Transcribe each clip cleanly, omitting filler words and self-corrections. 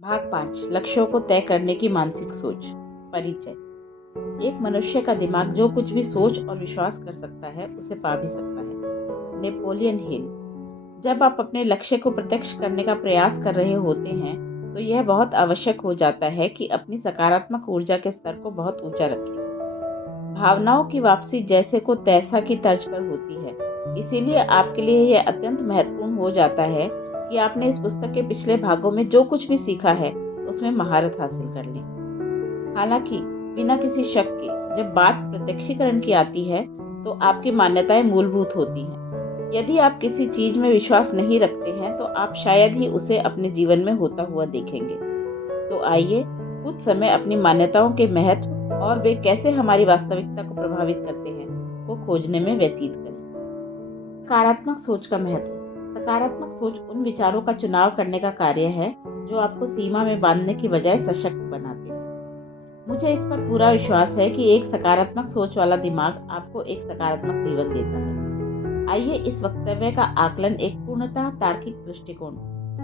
भाग 5 लक्ष्यों को तय करने की मानसिक सोच। परिचय। एक मनुष्य का दिमाग जो कुछ भी सोच और विश्वास कर सकता है उसे पा भी सकता है। Napoleon Hill. जब आप अपने लक्ष्य को प्रत्यक्ष करने का प्रयास कर रहे होते हैं तो यह बहुत आवश्यक हो जाता है कि अपनी सकारात्मक ऊर्जा के स्तर को बहुत ऊंचा रखें। भावनाओं की वापसी जैसे को तैसा की तर्ज पर होती है, इसीलिए आपके लिए यह अत्यंत महत्वपूर्ण हो जाता है कि आपने इस पुस्तक के पिछले भागों में जो कुछ भी सीखा है उसमें महारत हासिल कर लें। हालांकि बिना किसी शक के जब बात प्रत्यक्षीकरण की आती है तो आपकी मान्यताएं मूलभूत होती हैं। यदि आप किसी चीज में विश्वास नहीं रखते हैं तो आप शायद ही उसे अपने जीवन में होता हुआ देखेंगे। तो आइए कुछ समय अपनी मान्यताओं के महत्व और वे कैसे हमारी वास्तविकता को प्रभावित करते हैं को खोजने में व्यतीत करें। सकारात्मक सोच का महत्व। सकारात्मक सोच उन विचारों का चुनाव करने का कार्य है जो आपको सीमा में बांधने की बजाय सशक्त बनाते हैं। मुझे इस पर पूरा विश्वास है कि एक सकारात्मक सोच वाला दिमाग आपको एक सकारात्मक जीवन देता है। आइए इस वक्तव्य का आकलन एक पूर्णतः तार्किक दृष्टिकोण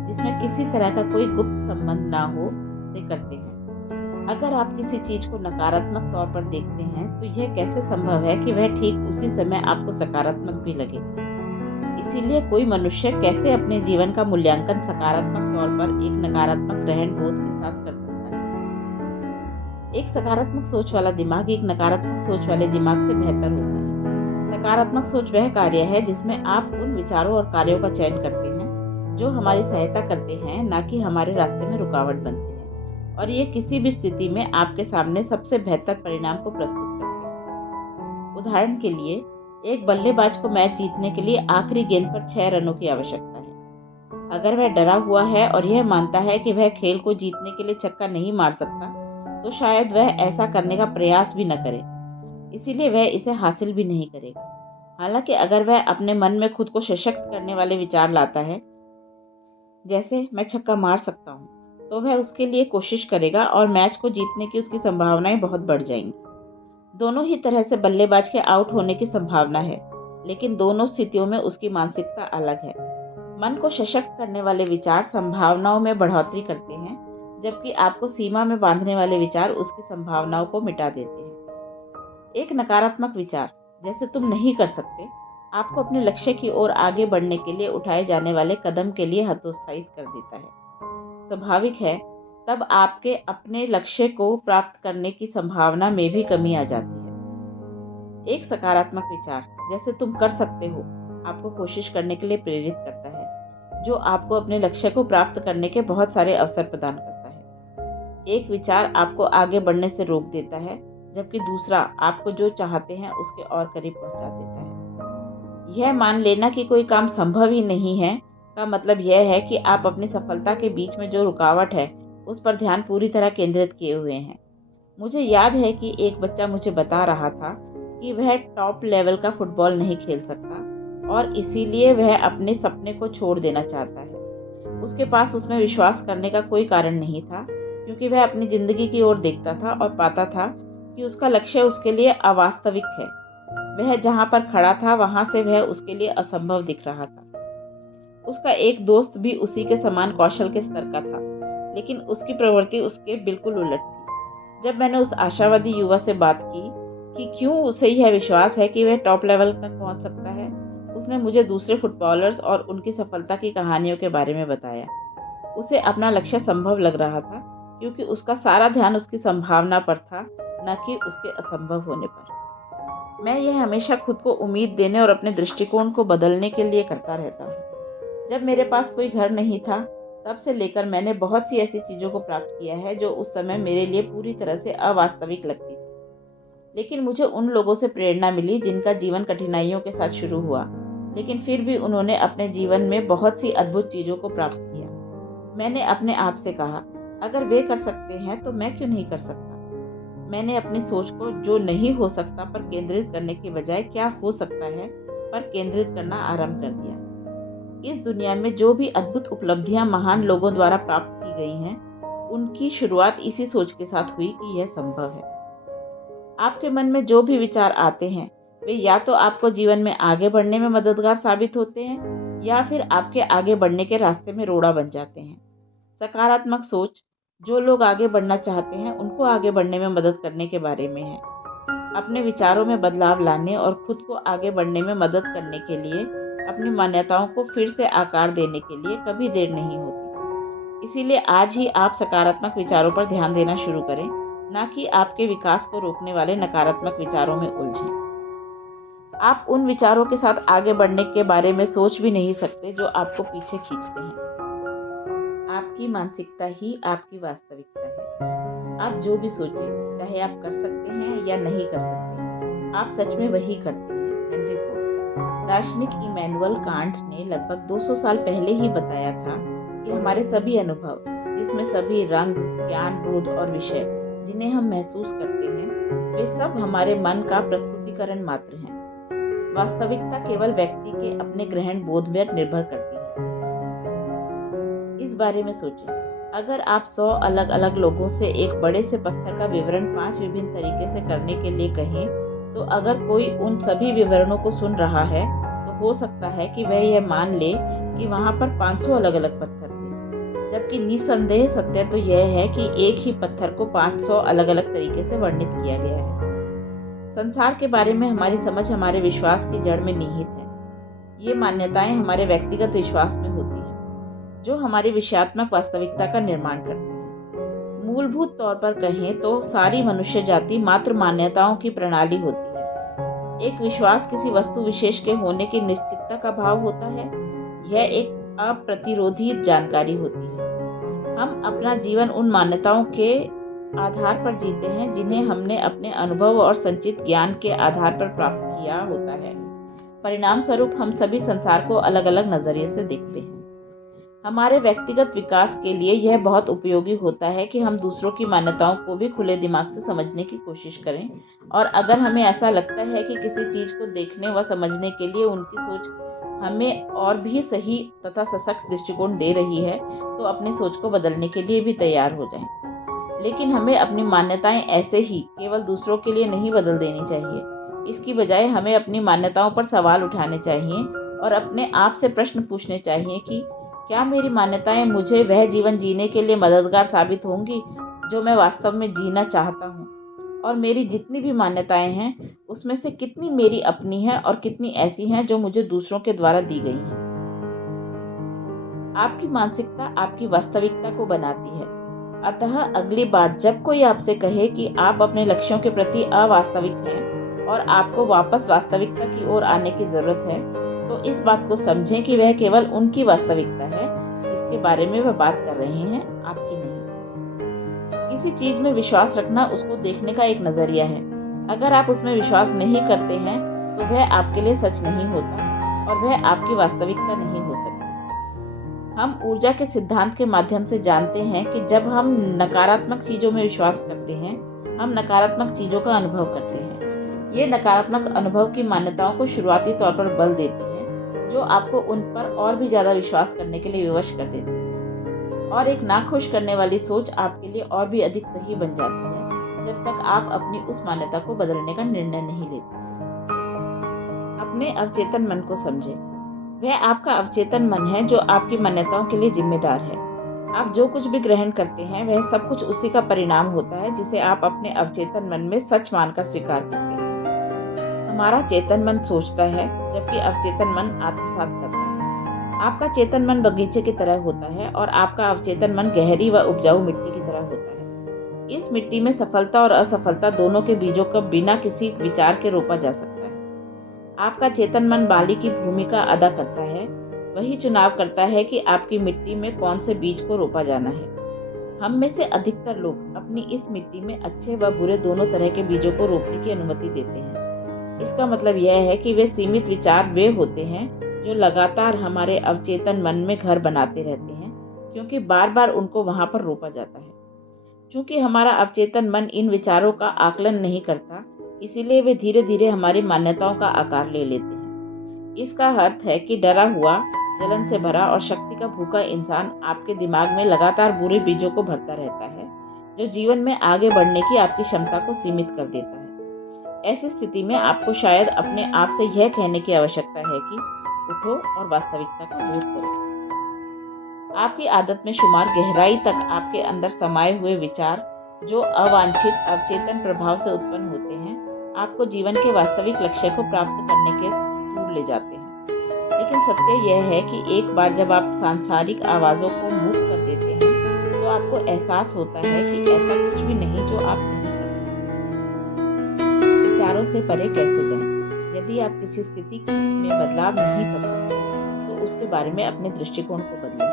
जिसमें किसी तरह का कोई गुप्त संबंध ना हो से करते हैं। अगर आप किसी चीज को नकारात्मक तौर पर देखते हैं तो यह कैसे संभव है कि वह ठीक उसी समय आपको सकारात्मक भी लगे। इसीलिए कोई मनुष्य कैसे अपने जीवन का मूल्यांकन सकारात्मक तौर पर एक नकारात्मक रहन बोध के साथ कर सकता है। एक सकारात्मक सोच वाला दिमाग एक नकारात्मक सोच वाले दिमाग से बेहतर होता है। सकारात्मक सोच वह कार्य है जिसमें आप उन विचारों और कार्यों का चयन करते हैं जो हमारी सहायता करते हैं, ना कि हमारे रास्ते में रुकावट बनते हैं, और ये किसी भी स्थिति में आपके सामने सबसे बेहतर परिणाम को प्रस्तुत करते हैं। उदाहरण के लिए, एक बल्लेबाज को मैच जीतने के लिए आखिरी गेंद पर 6 रनों की आवश्यकता है। अगर वह डरा हुआ है और यह मानता है कि वह खेल को जीतने के लिए छक्का नहीं मार सकता, तो शायद वह ऐसा करने का प्रयास भी न करे, इसीलिए वह इसे हासिल भी नहीं करेगा। हालांकि अगर वह अपने मन में खुद को सशक्त करने वाले विचार लाता है, जैसे मैं छक्का मार सकता हूँ, तो वह उसके लिए कोशिश करेगा और मैच को जीतने की उसकी संभावनाएं बहुत बढ़ जाएंगी। दोनों ही तरह से बल्लेबाज के आउट होने की संभावना है, लेकिन दोनों स्थितियों में उसकी मानसिकता अलग है। मन को सशक्त करने वाले विचार संभावनाओं में बढ़ोतरी करते हैं, जबकि आपको सीमा में बांधने वाले विचार उसकी संभावनाओं को मिटा देते हैं। एक नकारात्मक विचार, जैसे तुम नहीं कर सकते, आपको अपने लक्ष्य की ओर आगे बढ़ने के लिए उठाए जाने वाले कदम के लिए हतोत्साहित कर देता है। स्वाभाविक है, तब आपके अपने लक्ष्य को प्राप्त करने की संभावना में भी कमी आ जाती है। एक सकारात्मक विचार, जैसे तुम कर सकते हो, आपको कोशिश करने के लिए प्रेरित करता है, जो आपको अपने लक्ष्य को प्राप्त करने के बहुत सारे अवसर प्रदान करता है। एक विचार आपको आगे बढ़ने से रोक देता है, जबकि दूसरा आपको जो चाहते हैं उसके और करीब पहुंचा देता है। यह मान लेना कि कोई काम संभव ही नहीं है का मतलब यह है कि आप अपनी सफलता के बीच में जो रुकावट है उस पर ध्यान पूरी तरह केंद्रित किए हुए हैं। मुझे याद है कि एक बच्चा मुझे बता रहा था कि वह टॉप लेवल का फुटबॉल नहीं खेल सकता और इसीलिए वह अपने सपने को छोड़ देना चाहता है। उसके पास उसमें विश्वास करने का कोई कारण नहीं था, क्योंकि वह अपनी जिंदगी की ओर देखता था और पाता था कि उसका लक्ष्य उसके लिए अवास्तविक है। वह जहाँ पर खड़ा था वहां से वह उसके लिए असंभव दिख रहा था। उसका एक दोस्त भी उसी के समान कौशल के स्तर का था, लेकिन उसकी प्रवृत्ति उसके बिल्कुल उलट थी। जब मैंने उस आशावादी युवा से बात की कि क्यों उसे यह विश्वास है कि वह टॉप लेवल तक पहुंच सकता है, उसने मुझे दूसरे फुटबॉलर्स और उनकी सफलता की कहानियों के बारे में बताया। उसे अपना लक्ष्य संभव लग रहा था, क्योंकि उसका सारा ध्यान उसकी संभावना पर था, न कि उसके असंभव होने पर। मैं यह हमेशा खुद को उम्मीद देने और अपने दृष्टिकोण को बदलने के लिए करता रहता हूँ। जब मेरे पास कोई घर नहीं था, तब से लेकर मैंने बहुत सी ऐसी चीजों को प्राप्त किया है जो उस समय मेरे लिए पूरी तरह से अवास्तविक लगती थी। लेकिन मुझे उन लोगों से प्रेरणा मिली जिनका जीवन कठिनाइयों के साथ शुरू हुआ, लेकिन फिर भी उन्होंने अपने जीवन में बहुत सी अद्भुत चीजों को प्राप्त किया। मैंने अपने आप से कहा, अगर वे कर सकते हैं तो मैं क्यों नहीं कर सकता। मैंने अपनी सोच को जो नहीं हो सकता पर केंद्रित करने के बजाय क्या हो सकता है पर केंद्रित करना आरंभ कर दिया। इस दुनिया में जो भी अद्भुत उपलब्धियां महान लोगों द्वारा प्राप्त की गई हैं, उनकी शुरुआत इसी सोच के साथ हुई कि यह संभव है। आपके मन में जो भी विचार आते हैं, वे या तो आपको जीवन में आगे बढ़ने में मददगार साबित होते हैं या फिर आपके आगे बढ़ने के रास्ते में रोड़ा बन जाते हैं। सकारात्मक सोच जो लोग आगे बढ़ना चाहते हैं उनको आगे बढ़ने में मदद करने के बारे में है। अपने विचारों में बदलाव लाने और खुद को आगे बढ़ने में मदद करने के लिए अपनी मान्यताओं को फिर से आकार देने के लिए कभी देर नहीं होती। इसीलिए आज ही आप सकारात्मक विचारों पर ध्यान देना शुरू करें, ना कि आपके विकास को रोकने वाले नकारात्मक विचारों में उलझें। आप उन विचारों के साथ आगे बढ़ने के बारे में सोच भी नहीं सकते जो आपको पीछे खींचते हैं। आपकी मानसिकता ही आपकी वास्तविकता है। आप जो भी सोचें, चाहे आप कर सकते हैं या नहीं कर सकते, आप सच में वही करते हैं। Henry Ford. दार्शनिक इमैनुअल कांट ने लगभग 200 साल पहले ही बताया था कि हमारे सभी अनुभव, जिसमें सभी रंग, ज्ञान, बोध और विषय जिन्हें हम महसूस करते हैं, वे सब हमारे मन का प्रस्तुतिकरण मात्र हैं। वास्तविकता केवल व्यक्ति के अपने ग्रहण बोध पर निर्भर करती है। इस बारे में सोचें, अगर आप 100 अलग अलग लोगों से एक बड़े से पत्थर का विवरण 5 विभिन्न तरीके से करने के लिए कहें, तो अगर कोई उन सभी विवरणों को सुन रहा है तो हो सकता है कि वह यह मान ले कि वहां पर 500 अलग अलग पत्थर थे, जबकि निस्संदेह सत्य तो यह है कि एक ही पत्थर को 500 अलग अलग तरीके से वर्णित किया गया है। संसार के बारे में हमारी समझ हमारे विश्वास की जड़ में निहित है। ये मान्यताएं हमारे व्यक्तिगत विश्वास में होती हैं, जो हमारी विषयात्मक वास्तविकता का निर्माण करती हैं। मूलभूत तौर पर कहें तो सारी मनुष्य जाति मात्र मान्यताओं की प्रणाली होती है। एक विश्वास किसी वस्तु विशेष के होने की निश्चितता का भाव होता है। यह एक अप्रतिरोधी जानकारी होती है। हम अपना जीवन उन मान्यताओं के आधार पर जीते हैं जिन्हें हमने अपने अनुभव और संचित ज्ञान के आधार पर प्राप्त किया होता है। परिणाम स्वरूप हम सभी संसार को अलग अलग नजरिए से देखते हैं। हमारे व्यक्तिगत विकास के लिए यह बहुत उपयोगी होता है कि हम दूसरों की मान्यताओं को भी खुले दिमाग से समझने की कोशिश करें, और अगर हमें ऐसा लगता है कि किसी चीज को देखने व समझने के लिए उनकी सोच हमें और भी सही तथा सशक्त दृष्टिकोण दे रही है, तो अपनी सोच को बदलने के लिए भी तैयार हो जाएं। लेकिन हमें अपनी मान्यताएं ऐसे ही केवल दूसरों के लिए नहीं बदल देनी चाहिए। इसकी बजाय हमें अपनी मान्यताओं पर सवाल उठाने चाहिए और अपने आप से प्रश्न पूछने चाहिए कि क्या मेरी मान्यताएं मुझे वह जीवन जीने के लिए मददगार साबित होंगी जो मैं वास्तव में जीना चाहता हूँ, और मेरी जितनी भी मान्यताएं हैं उसमें से कितनी मेरी अपनी हैं और कितनी ऐसी हैं जो मुझे दूसरों के द्वारा दी गई हैं। आपकी मानसिकता आपकी वास्तविकता को बनाती है। अतः अगली बार जब कोई आपसे कहे कि आप अपने लक्ष्यों के प्रति अवास्तविक हैं और आपको वापस वास्तविकता की ओर आने की जरूरत है, तो इस बात को समझें कि वह केवल उनकी वास्तविकता है जिसके बारे में वह बात कर रहे हैं, आपकी नहीं। किसी चीज में विश्वास रखना उसको देखने का एक नजरिया है। अगर आप उसमें विश्वास नहीं करते हैं तो वह आपके लिए सच नहीं होता और वह आपकी वास्तविकता नहीं हो सकती। हम ऊर्जा के सिद्धांत के माध्यम से जानते हैं कि जब हम नकारात्मक चीजों में विश्वास करते हैं, हम नकारात्मक चीजों का अनुभव करते हैं। ये नकारात्मक अनुभव की मान्यताओं को शुरुआती तौर पर बल देती हैं, जो आपको उन पर और भी ज्यादा विश्वास करने के लिए विवश कर देती है, और एक नाखुश करने वाली सोच आपके लिए और भी अधिक सही बन जाती है जब तक आप अपनी उस मान्यता को बदलने का निर्णय नहीं लेते। अपने अवचेतन मन को समझें। वह आपका अवचेतन मन है जो आपकी मान्यताओं के लिए जिम्मेदार है। आप जो कुछ भी ग्रहण करते हैं वह सब कुछ उसी का परिणाम होता है जिसे आप अपने अवचेतन मन में सच मानकर स्वीकार करते हैं। हमारा चेतन मन सोचता है जबकि अवचेतन मन आत्मसात करता है। आपका चेतन मन बगीचे की तरह होता है और आपका अवचेतन मन गहरी व उपजाऊ मिट्टी की तरह होता है। इस मिट्टी में सफलता और असफलता दोनों के बीजों को बिना किसी विचार के रोपा जा सकता है। आपका चेतन मन बाली की भूमिका अदा करता है। वही चुनाव करता है कि आपकी मिट्टी में कौन से बीज को रोपा जाना है। हम में से अधिकतर लोग अपनी इस मिट्टी में अच्छे व बुरे दोनों तरह के बीजों को रोपने की अनुमति देते हैं। इसका मतलब यह है कि वे सीमित विचार वे होते हैं जो लगातार हमारे अवचेतन मन में घर बनाते रहते हैं, क्योंकि बार बार उनको वहां पर रोपा जाता है। चूंकि हमारा अवचेतन मन इन विचारों का आकलन नहीं करता, इसीलिए वे धीरे धीरे हमारी मान्यताओं का आकार ले लेते हैं। इसका अर्थ है कि डरा हुआ, जलन से भरा और शक्ति का भूखा इंसान आपके दिमाग में लगातार बुरे बीजों को भरता रहता है, जो जीवन में आगे बढ़ने की आपकी क्षमता को सीमित कर देता है। ऐसी स्थिति में आपको शायद अपने आप से यह कहने की आवश्यकता है कि उठो और वास्तविकता का बोध करो। आपकी आदत में शुमार गहराई तक आपके अंदर समाये हुए विचार, जो अवांछित अवचेतन प्रभाव से उत्पन्न होते हैं, आपको जीवन के वास्तविक लक्ष्य को प्राप्त करने के दूर ले जाते हैं। लेकिन सत्य यह है कि एक बार जब आप सांसारिक आवाज़ों को मूक कर देते हैं, तो आपको एहसास होता है कि ऐसा कुछ भी नहीं जो आप नहीं कर सकते। विचारों से परे कैसे जाएं? यदि आप किसी स्थिति में बदलाव नहीं कर सकते, तो उसके बारे में अपने दृष्टिकोण को बदलें।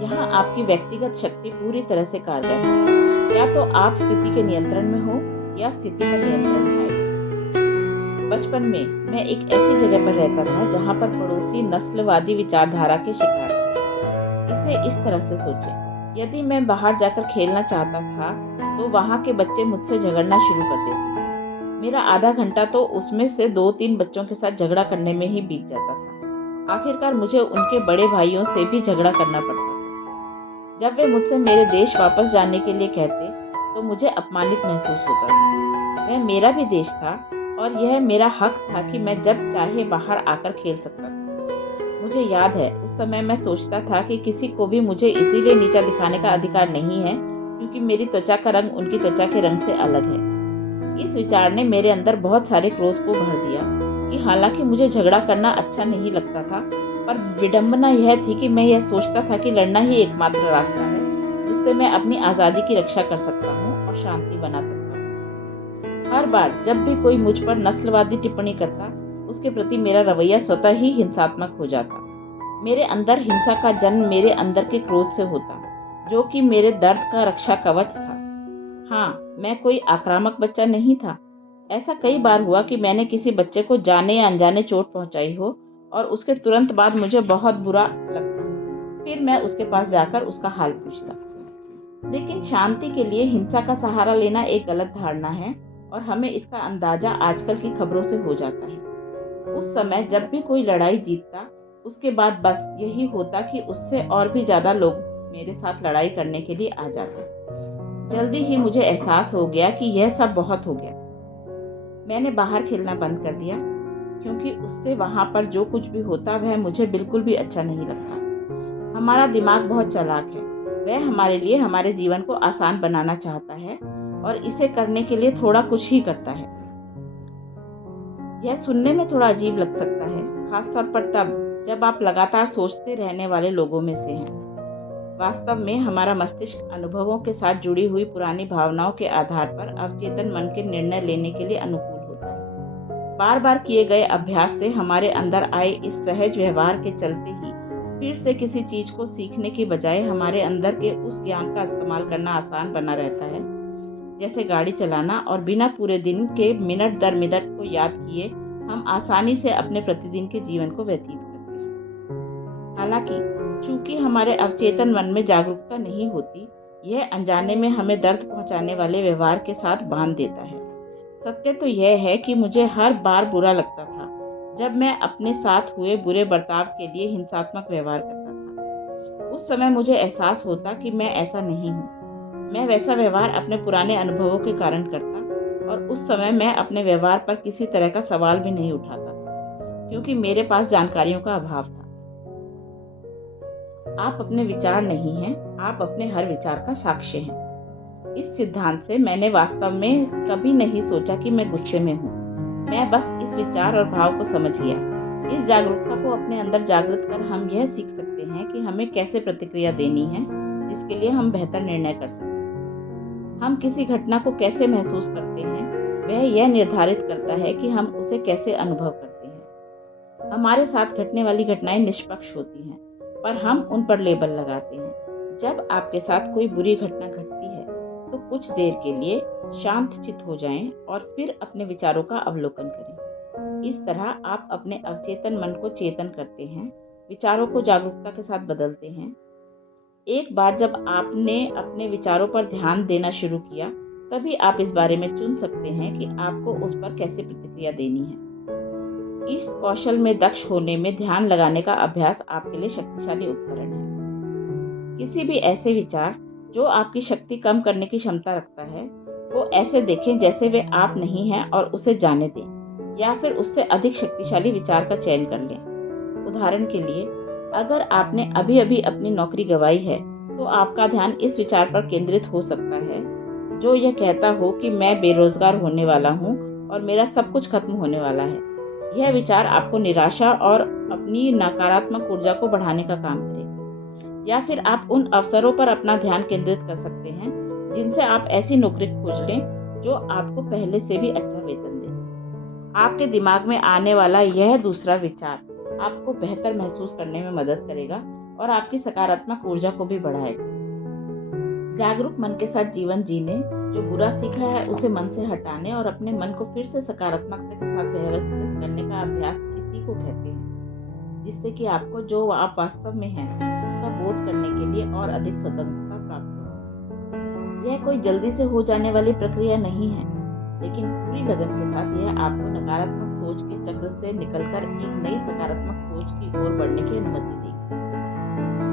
यहाँ आपकी व्यक्तिगत शक्ति पूरी तरह से कारगर है। या तो आप स्थिति के नियंत्रण में हो या स्थिति का नियंत्रण है। बचपन में मैं एक ऐसी जगह पर रहता था जहाँ पर पड़ोसी नस्लवादी विचारधारा के शिकार थे। इसे इस तरह से सोचें, यदि मैं बाहर जाकर खेलना चाहता था तो वहाँ के बच्चे मुझसे झगड़ना शुरू कर देते। मेरा आधा घंटा तो उसमें से 2-3 बच्चों के साथ झगड़ा करने में ही बीत जाता था। आखिरकार मुझे उनके बड़े भाइयों से भी झगड़ा करना पड़ता था। जब वे मुझसे मेरे देश वापस जाने के लिए कहते तो मुझे अपमानित महसूस होता था। वह मेरा भी देश था और यह मेरा हक था कि मैं जब चाहे बाहर आकर खेल सकता था। मुझे याद है उस समय मैं सोचता था कि किसी को भी मुझे इसीलिए नीचा दिखाने का अधिकार नहीं है क्योंकि मेरी त्वचा का रंग उनकी त्वचा के रंग से अलग है। इस विचार ने मेरे अंदर बहुत सारे क्रोध को भर दिया कि हालांकि मुझे झगड़ा करना अच्छा नहीं लगता था, पर विडंबना यह थी कि मैं यह सोचता था कि लड़ना ही एकमात्र रास्ता है जिससे मैं अपनी आज़ादी की रक्षा कर सकता हूँ और शांति बना सकता हूँ। हर बार जब भी कोई मुझ पर नस्लवादी टिप्पणी करता, उसके प्रति मेरा रवैया स्वतः ही हिंसात्मक हो जाता। मेरे अंदर हिंसा का जन्म मेरे अंदर के क्रोध से होता, जो कि मेरे दर्द का रक्षा कवच था। हाँ, मैं कोई आक्रामक बच्चा नहीं था। ऐसा कई बार हुआ कि मैंने किसी बच्चे को जाने या अनजाने चोट पहुंचाई हो और उसके तुरंत बाद मुझे बहुत बुरा लगता। फिर मैं उसके पास जाकर उसका हाल पूछता। लेकिन शांति के लिए हिंसा का सहारा लेना एक गलत धारणा है और हमें इसका अंदाजा आजकल की खबरों से हो जाता है। उस समय जब भी कोई लड़ाई जीतता, उसके बाद बस यही होता कि उससे और भी ज्यादा लोग मेरे साथ लड़ाई करने के लिए आ जाते। जल्दी ही मुझे एहसास हो गया कि यह सब बहुत हो गया। मैंने बाहर खेलना बंद कर दिया क्योंकि उससे वहां पर जो कुछ भी होता वह मुझे बिल्कुल भी अच्छा नहीं लगता। हमारा दिमाग बहुत चालाक है। वह हमारे लिए हमारे जीवन को आसान बनाना चाहता है और इसे करने के लिए थोड़ा कुछ ही करता है। यह सुनने में थोड़ा अजीब लग सकता है, खासतौर पर तब जब आप लगातार सोचते रहने वाले लोगों में से हैं। वास्तव में हमारा मस्तिष्क अनुभवों के साथ जुड़ी हुई पुरानी भावनाओं के आधार पर अवचेतन मन के निर्णय लेने के लिए अनुकूल होता है। बार बार किए गए अभ्यास से हमारे अंदर आए इस सहज व्यवहार के चलते ही फिर से किसी चीज को सीखने की बजाय हमारे अंदर के उस ज्ञान का इस्तेमाल करना आसान बना रहता है, जैसे गाड़ी चलाना, और बिना पूरे दिन के मिनट दर मिनट को याद किए हम आसानी से अपने प्रतिदिन के जीवन को व्यतीत करते हैं। हालांकि चूंकि हमारे अवचेतन मन में जागरूकता नहीं होती, यह अनजाने में हमें दर्द पहुंचाने वाले व्यवहार के साथ बांध देता है। सत्य तो यह है कि मुझे हर बार बुरा लगता था जब मैं अपने साथ हुए बुरे बर्ताव के लिए हिंसात्मक व्यवहार करता था। उस समय मुझे एहसास होता कि मैं ऐसा नहीं हूँ। मैं वैसा व्यवहार अपने पुराने अनुभवों के कारण करता और उस समय मैं अपने व्यवहार पर किसी तरह का सवाल भी नहीं उठाता था क्योंकि मेरे पास जानकारियों का अभाव था। आप अपने विचार नहीं हैं, आप अपने हर विचार का साक्ष्य हैं। इस सिद्धांत से मैंने वास्तव में कभी नहीं सोचा कि मैं गुस्से में हूँ। मैं बस इस विचार और भाव को समझ गया। इस जागरूकता को अपने अंदर जागृत कर हम यह सीख सकते हैं कि हमें कैसे प्रतिक्रिया देनी है जिसके लिए हम बेहतर निर्णय कर सकें। हम किसी घटना को कैसे महसूस करते हैं, वह यह निर्धारित करता है कि हम उसे कैसे अनुभव करते हैं। हमारे साथ घटने वाली घटनाएं निष्पक्ष होती हैं, पर हम उन पर लेबल लगाते हैं। जब आपके साथ कोई बुरी घटना घटती है तो कुछ देर के लिए शांत चित्त हो जाएं और फिर अपने विचारों का अवलोकन करें। इस तरह आप अपने अवचेतन मन को चेतन करते हैं, विचारों को जागरूकता के साथ बदलते हैं। एक बार जब आपने अपने विचारों पर ध्यान देना शुरू किया, तभी आप इस बारे में चुन सकते हैं कि आपको उस पर कैसे प्रतिक्रिया देनी है। इस कौशल में दक्ष होने में ध्यान लगाने का अभ्यास आपके लिए शक्तिशाली उपकरण है। किसी भी ऐसे विचार जो आपकी शक्ति कम करने की क्षमता रखता है, वो ऐसे देखें जैसे वे आप नहीं हैं और उसे जाने दें, या फिर उससे अधिक शक्तिशाली विचार का चयन कर लें। उदाहरण के लिए, अगर आपने अभी अभी अपनी नौकरी गंवाई है तो आपका ध्यान इस विचार पर केंद्रित हो सकता है जो यह कहता हो कि मैं बेरोजगार होने वाला हूँ और मेरा सब कुछ खत्म होने वाला है। यह विचार आपको निराशा और अपनी नकारात्मक ऊर्जा को बढ़ाने का काम करेगा। या फिर आप उन अवसरों पर अपना ध्यान केंद्रित कर सकते हैं जिनसे आप ऐसी नौकरी खोज लें जो आपको पहले से भी अच्छा वेतन दे। आपके दिमाग में आने वाला यह दूसरा विचार आपको बेहतर महसूस करने में मदद करेगा और आपकी सकारात्मक ऊर्जा को भी बढ़ाएगा। जागरूक मन के साथ जीवन जीने, जो बुरा सीखा है उसे मन से हटाने और अपने मन को फिर से सकारात्मकता के साथ व्यवस्थित करने का अभ्यास इसी को कहते हैं, जिससे कि आपको जो आप वास्तव में हैं उसका बोध करने के लिए और अधिक स्वतंत्रता प्राप्त हो सके। यह कोई जल्दी से हो जाने वाली प्रक्रिया नहीं है, लेकिन पूरी लगन के साथ यह आपको नकारात्मक सोच के चक्र से निकलकर एक नई सकारात्मक सोच की ओर बढ़ने की अनुमति देगी।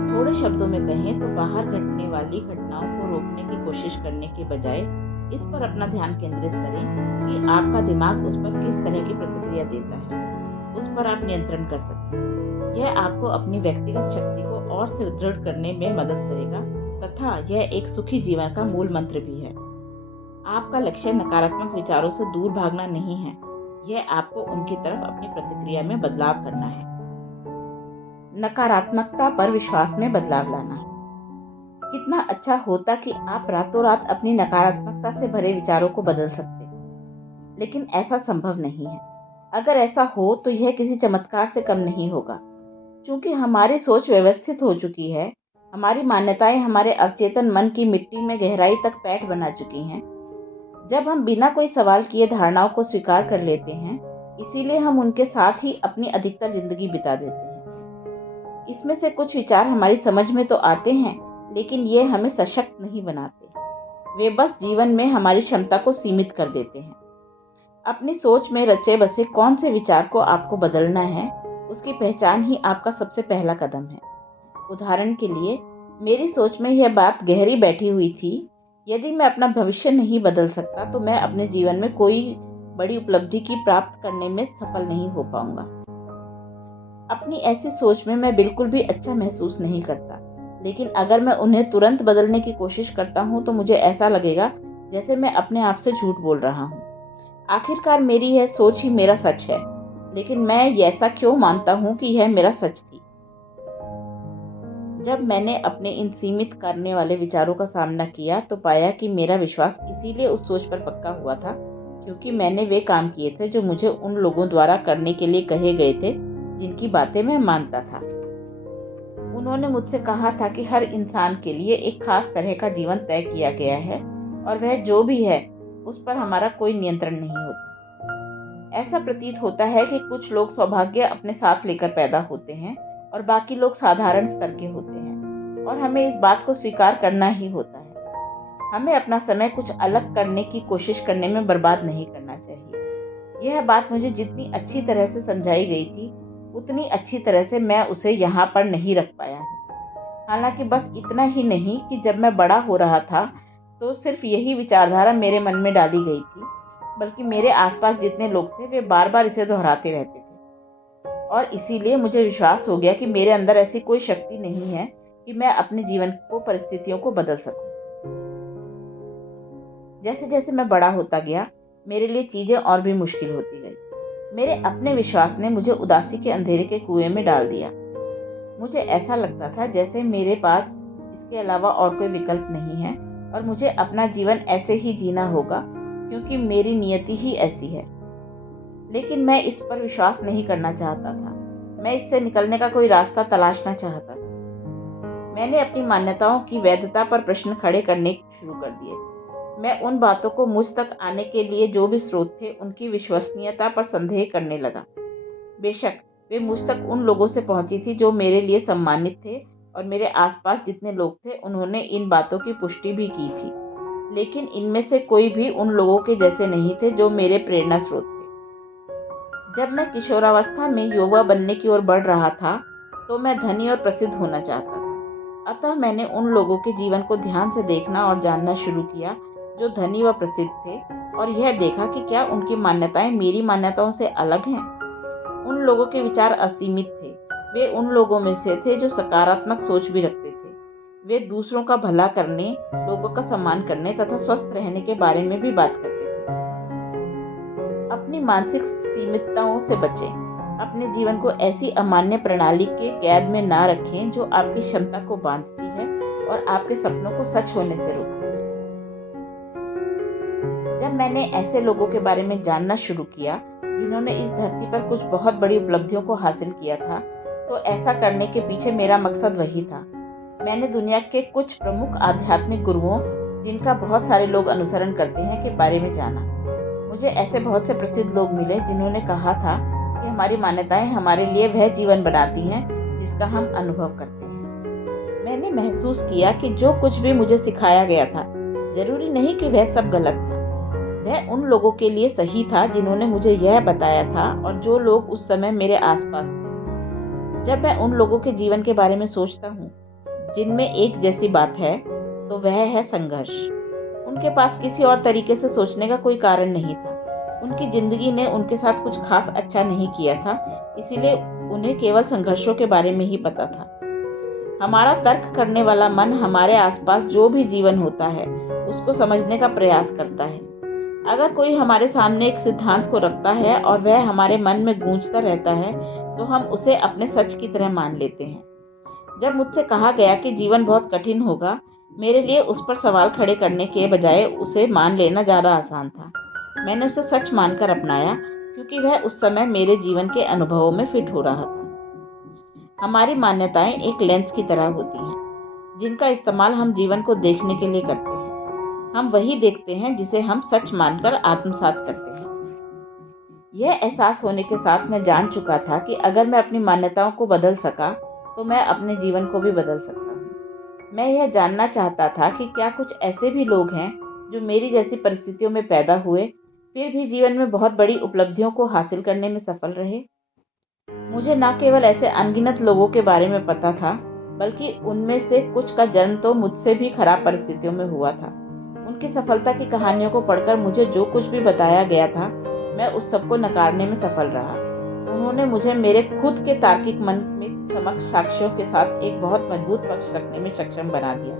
थोड़े शब्दों में कहें तो बाहर घटने वाली घटनाओं को रोकने की कोशिश करने के बजाय इस पर अपना ध्यान केंद्रित करें कि आपका दिमाग उस पर किस तरह की प्रतिक्रिया देता है। उस पर आप नियंत्रण कर सकते हैं। यह आपको अपनी व्यक्तिगत शक्ति को और सुदृढ़ करने में मदद करेगा तथा यह एक सुखी जीवन का मूल मंत्र भी है। आपका लक्ष्य नकारात्मक विचारों से दूर भागना नहीं है, यह आपको उनकी तरफ अपनी प्रतिक्रिया में बदलाव करना है। नकारात्मकता पर विश्वास में बदलाव लाना। कितना अच्छा होता कि आप रातों रात अपनी नकारात्मकता से भरे विचारों को बदल सकते, लेकिन ऐसा संभव नहीं है। अगर ऐसा हो तो यह किसी चमत्कार से कम नहीं होगा, क्योंकि हमारी सोच व्यवस्थित हो चुकी है। हमारी मान्यताएं हमारे अवचेतन मन की मिट्टी में गहराई तक पैठ बना चुकी हैं। जब हम बिना कोई सवाल किए धारणाओं को स्वीकार कर लेते हैं, इसीलिए हम उनके साथ ही अपनी अधिकतर जिंदगी बिता देते हैं। इसमें से कुछ विचार हमारी समझ में तो आते हैं, लेकिन ये हमें सशक्त नहीं बनाते। वे बस जीवन में हमारी क्षमता को सीमित कर देते हैं। अपनी सोच में रचे बसे कौन से विचार को आपको बदलना है, उसकी पहचान ही आपका सबसे पहला कदम है। उदाहरण के लिए, मेरी सोच में यह बात गहरी बैठी हुई थी, यदि मैं अपना भविष्य नहीं बदल सकता तो मैं अपने जीवन में कोई बड़ी उपलब्धि की प्राप्त करने में सफल नहीं हो पाऊंगा। अपनी ऐसी सोच में मैं बिल्कुल भी अच्छा महसूस नहीं करता, लेकिन अगर मैं उन्हें तुरंत बदलने की कोशिश करता हूँ तो मुझे ऐसा लगेगा जैसे मैं अपने आप से झूठ बोल रहा हूँ। आखिरकार मेरी यह सोच ही मेरा सच है, लेकिन मैं ऐसा क्यों मानता हूँ कि यह मेरा सच थी? जब मैंने अपने इन सीमित करने वाले विचारों का सामना किया तो पाया कि मेरा विश्वास इसीलिए उस सोच पर पक्का हुआ था क्योंकि मैंने वे काम किए थे जो मुझे उन लोगों द्वारा करने के लिए कहे गए थे जिनकी बातें मैं मानता था। उन्होंने मुझसे कहा था कि हर इंसान के लिए एक खास तरह का जीवन तय किया गया है और वह जो भी है उस पर हमारा कोई नियंत्रण नहीं होता। ऐसा प्रतीत होता है कि कुछ लोग सौभाग्य अपने साथ लेकर पैदा होते हैं और बाकी लोग साधारण स्तर के होते हैं, और हमें इस बात को स्वीकार करना ही होता है। हमें अपना समय कुछ अलग करने की कोशिश करने में बर्बाद नहीं करना चाहिए। यह बात मुझे जितनी अच्छी तरह से समझाई गई थी, उतनी अच्छी तरह से मैं उसे यहाँ पर नहीं रख पाया हूँ। हालांकि बस इतना ही नहीं कि जब मैं बड़ा हो रहा था तो सिर्फ यही विचारधारा मेरे मन में डाली गई थी, बल्कि मेरे आसपास जितने लोग थे वे बार बार इसे दोहराते रहते थे, और इसीलिए मुझे विश्वास हो गया कि मेरे अंदर ऐसी कोई शक्ति नहीं है कि मैं अपने जीवन को परिस्थितियों को बदल सकूं। जैसे जैसे मैं बड़ा होता गया, मेरे लिए चीजें और भी मुश्किल होती गई। मेरे अपने विश्वास ने मुझे उदासी के अंधेरे के कुएं में डाल दिया। मुझे ऐसा लगता था जैसे मेरे पास इसके अलावा और कोई विकल्प नहीं है और मुझे अपना जीवन ऐसे ही जीना होगा क्योंकि मेरी नियति ही ऐसी है। लेकिन मैं इस पर विश्वास नहीं करना चाहता था। मैं इससे निकलने का कोई रास्ता तलाशना चाहता था। मैंने अपनी मान्यताओं की वैधता पर प्रश्न खड़े करने शुरू कर दिए। मैं उन बातों को मुझ तक आने के लिए जो भी स्रोत थे उनकी विश्वसनीयता पर संदेह करने लगा। बेशक वे मुझ तक उन लोगों से पहुंची थी जो मेरे लिए सम्मानित थे, और मेरे आसपास जितने लोग थे उन्होंने इन बातों की पुष्टि भी की थी, लेकिन इनमें से कोई भी उन लोगों के जैसे नहीं थे जो मेरे प्रेरणा स्रोत थे। जब मैं किशोरावस्था में युवा बनने की ओर बढ़ रहा था तो मैं धनी और प्रसिद्ध होना चाहता था। अतः मैंने उन लोगों के जीवन को ध्यान से देखना और जानना शुरू किया जो धनी व प्रसिद्ध थे, और यह देखा कि क्या उनकी मान्यताएं मेरी मान्यताओं से अलग हैं। उन लोगों के विचार असीमित थे, वे उन लोगों में से थे जो सकारात्मक सोच भी रखते थे। वे दूसरों का भला करने, लोगों का सम्मान करने तथा स्वस्थ रहने के बारे में भी बात करते थे। अपनी मानसिक सीमितताओं से बचें। अपने जीवन को ऐसी अमान्य प्रणाली के कैद में ना रखें जो आपकी क्षमता को बांधती है और आपके सपनों को सच होने से रोकती है। जब मैंने ऐसे लोगों के बारे में जानना शुरू किया जिन्होंने इस धरती पर कुछ बहुत बड़ी उपलब्धियों को हासिल किया था, तो ऐसा करने के पीछे मेरा मकसद वही था। मैंने दुनिया के कुछ प्रमुख आध्यात्मिक गुरुओं, जिनका बहुत सारे लोग अनुसरण करते हैं, के बारे में जाना। मुझे ऐसे बहुत से प्रसिद्ध लोग मिले जिन्होंने कहा था कि हमारी मान्यताएं हमारे लिए वह जीवन बनाती हैं जिसका हम अनुभव करते हैं। मैंने महसूस किया कि जो कुछ भी मुझे सिखाया गया था, जरूरी नहीं कि वह सब गलत था। वह उन लोगों के लिए सही था जिन्होंने मुझे यह बताया था और जो लोग उस समय मेरे आसपास थे। जब मैं उन लोगों के जीवन के बारे में सोचता हूँ जिनमें एक जैसी बात है, तो वह है संघर्ष। उनके पास किसी और तरीके से सोचने का कोई कारण नहीं था। उनकी जिंदगी ने उनके साथ कुछ खास अच्छा नहीं किया था, इसीलिए उन्हें केवल संघर्षों के बारे में ही पता था। हमारा तर्क करने वाला मन हमारे आसपास जो भी जीवन होता है उसको समझने का प्रयास करता है। अगर कोई हमारे सामने एक सिद्धांत को रखता है और वह हमारे मन में गूंजता रहता है, तो हम उसे अपने सच की तरह मान लेते हैं। जब मुझसे कहा गया कि जीवन बहुत कठिन होगा, मेरे लिए उस पर सवाल खड़े करने के बजाय उसे मान लेना ज़्यादा आसान था। मैंने उसे सच मानकर अपनाया क्योंकि वह उस समय मेरे जीवन के अनुभवों में फिट हो रहा था। हमारी मान्यताएं एक लेंस की तरह होती हैं, जिनका इस्तेमाल हम जीवन को देखने के लिए करते हैं। हम वही देखते हैं जिसे हम सच मानकर आत्मसात करते हैं। यह एहसास होने के साथ मैं जान चुका था कि अगर मैं अपनी मान्यताओं को बदल सका, तो मैं अपने जीवन को भी बदल सकता हूँ। मैं यह जानना चाहता था कि क्या कुछ ऐसे भी लोग हैं जो मेरी जैसी परिस्थितियों में पैदा हुए, फिर भी जीवन में बहुत बड़ी उपलब्धियों को हासिल करने में सफल रहे। मुझे न केवल ऐसे अनगिनत लोगों के बारे में पता था, बल्कि उनमें से कुछ का जन्म तो मुझसे भी खराब परिस्थितियों में हुआ था। उनकी सफलता की कहानियों को पढ़कर मुझे जो कुछ भी बताया गया था, मैं उस सबको नकारने में सफल रहा। उन्होंने मुझे मेरे खुद के तार्किक मन में समक्ष साक्ष्यों के साथ एक बहुत मजबूत पक्ष रखने में सक्षम बना दिया।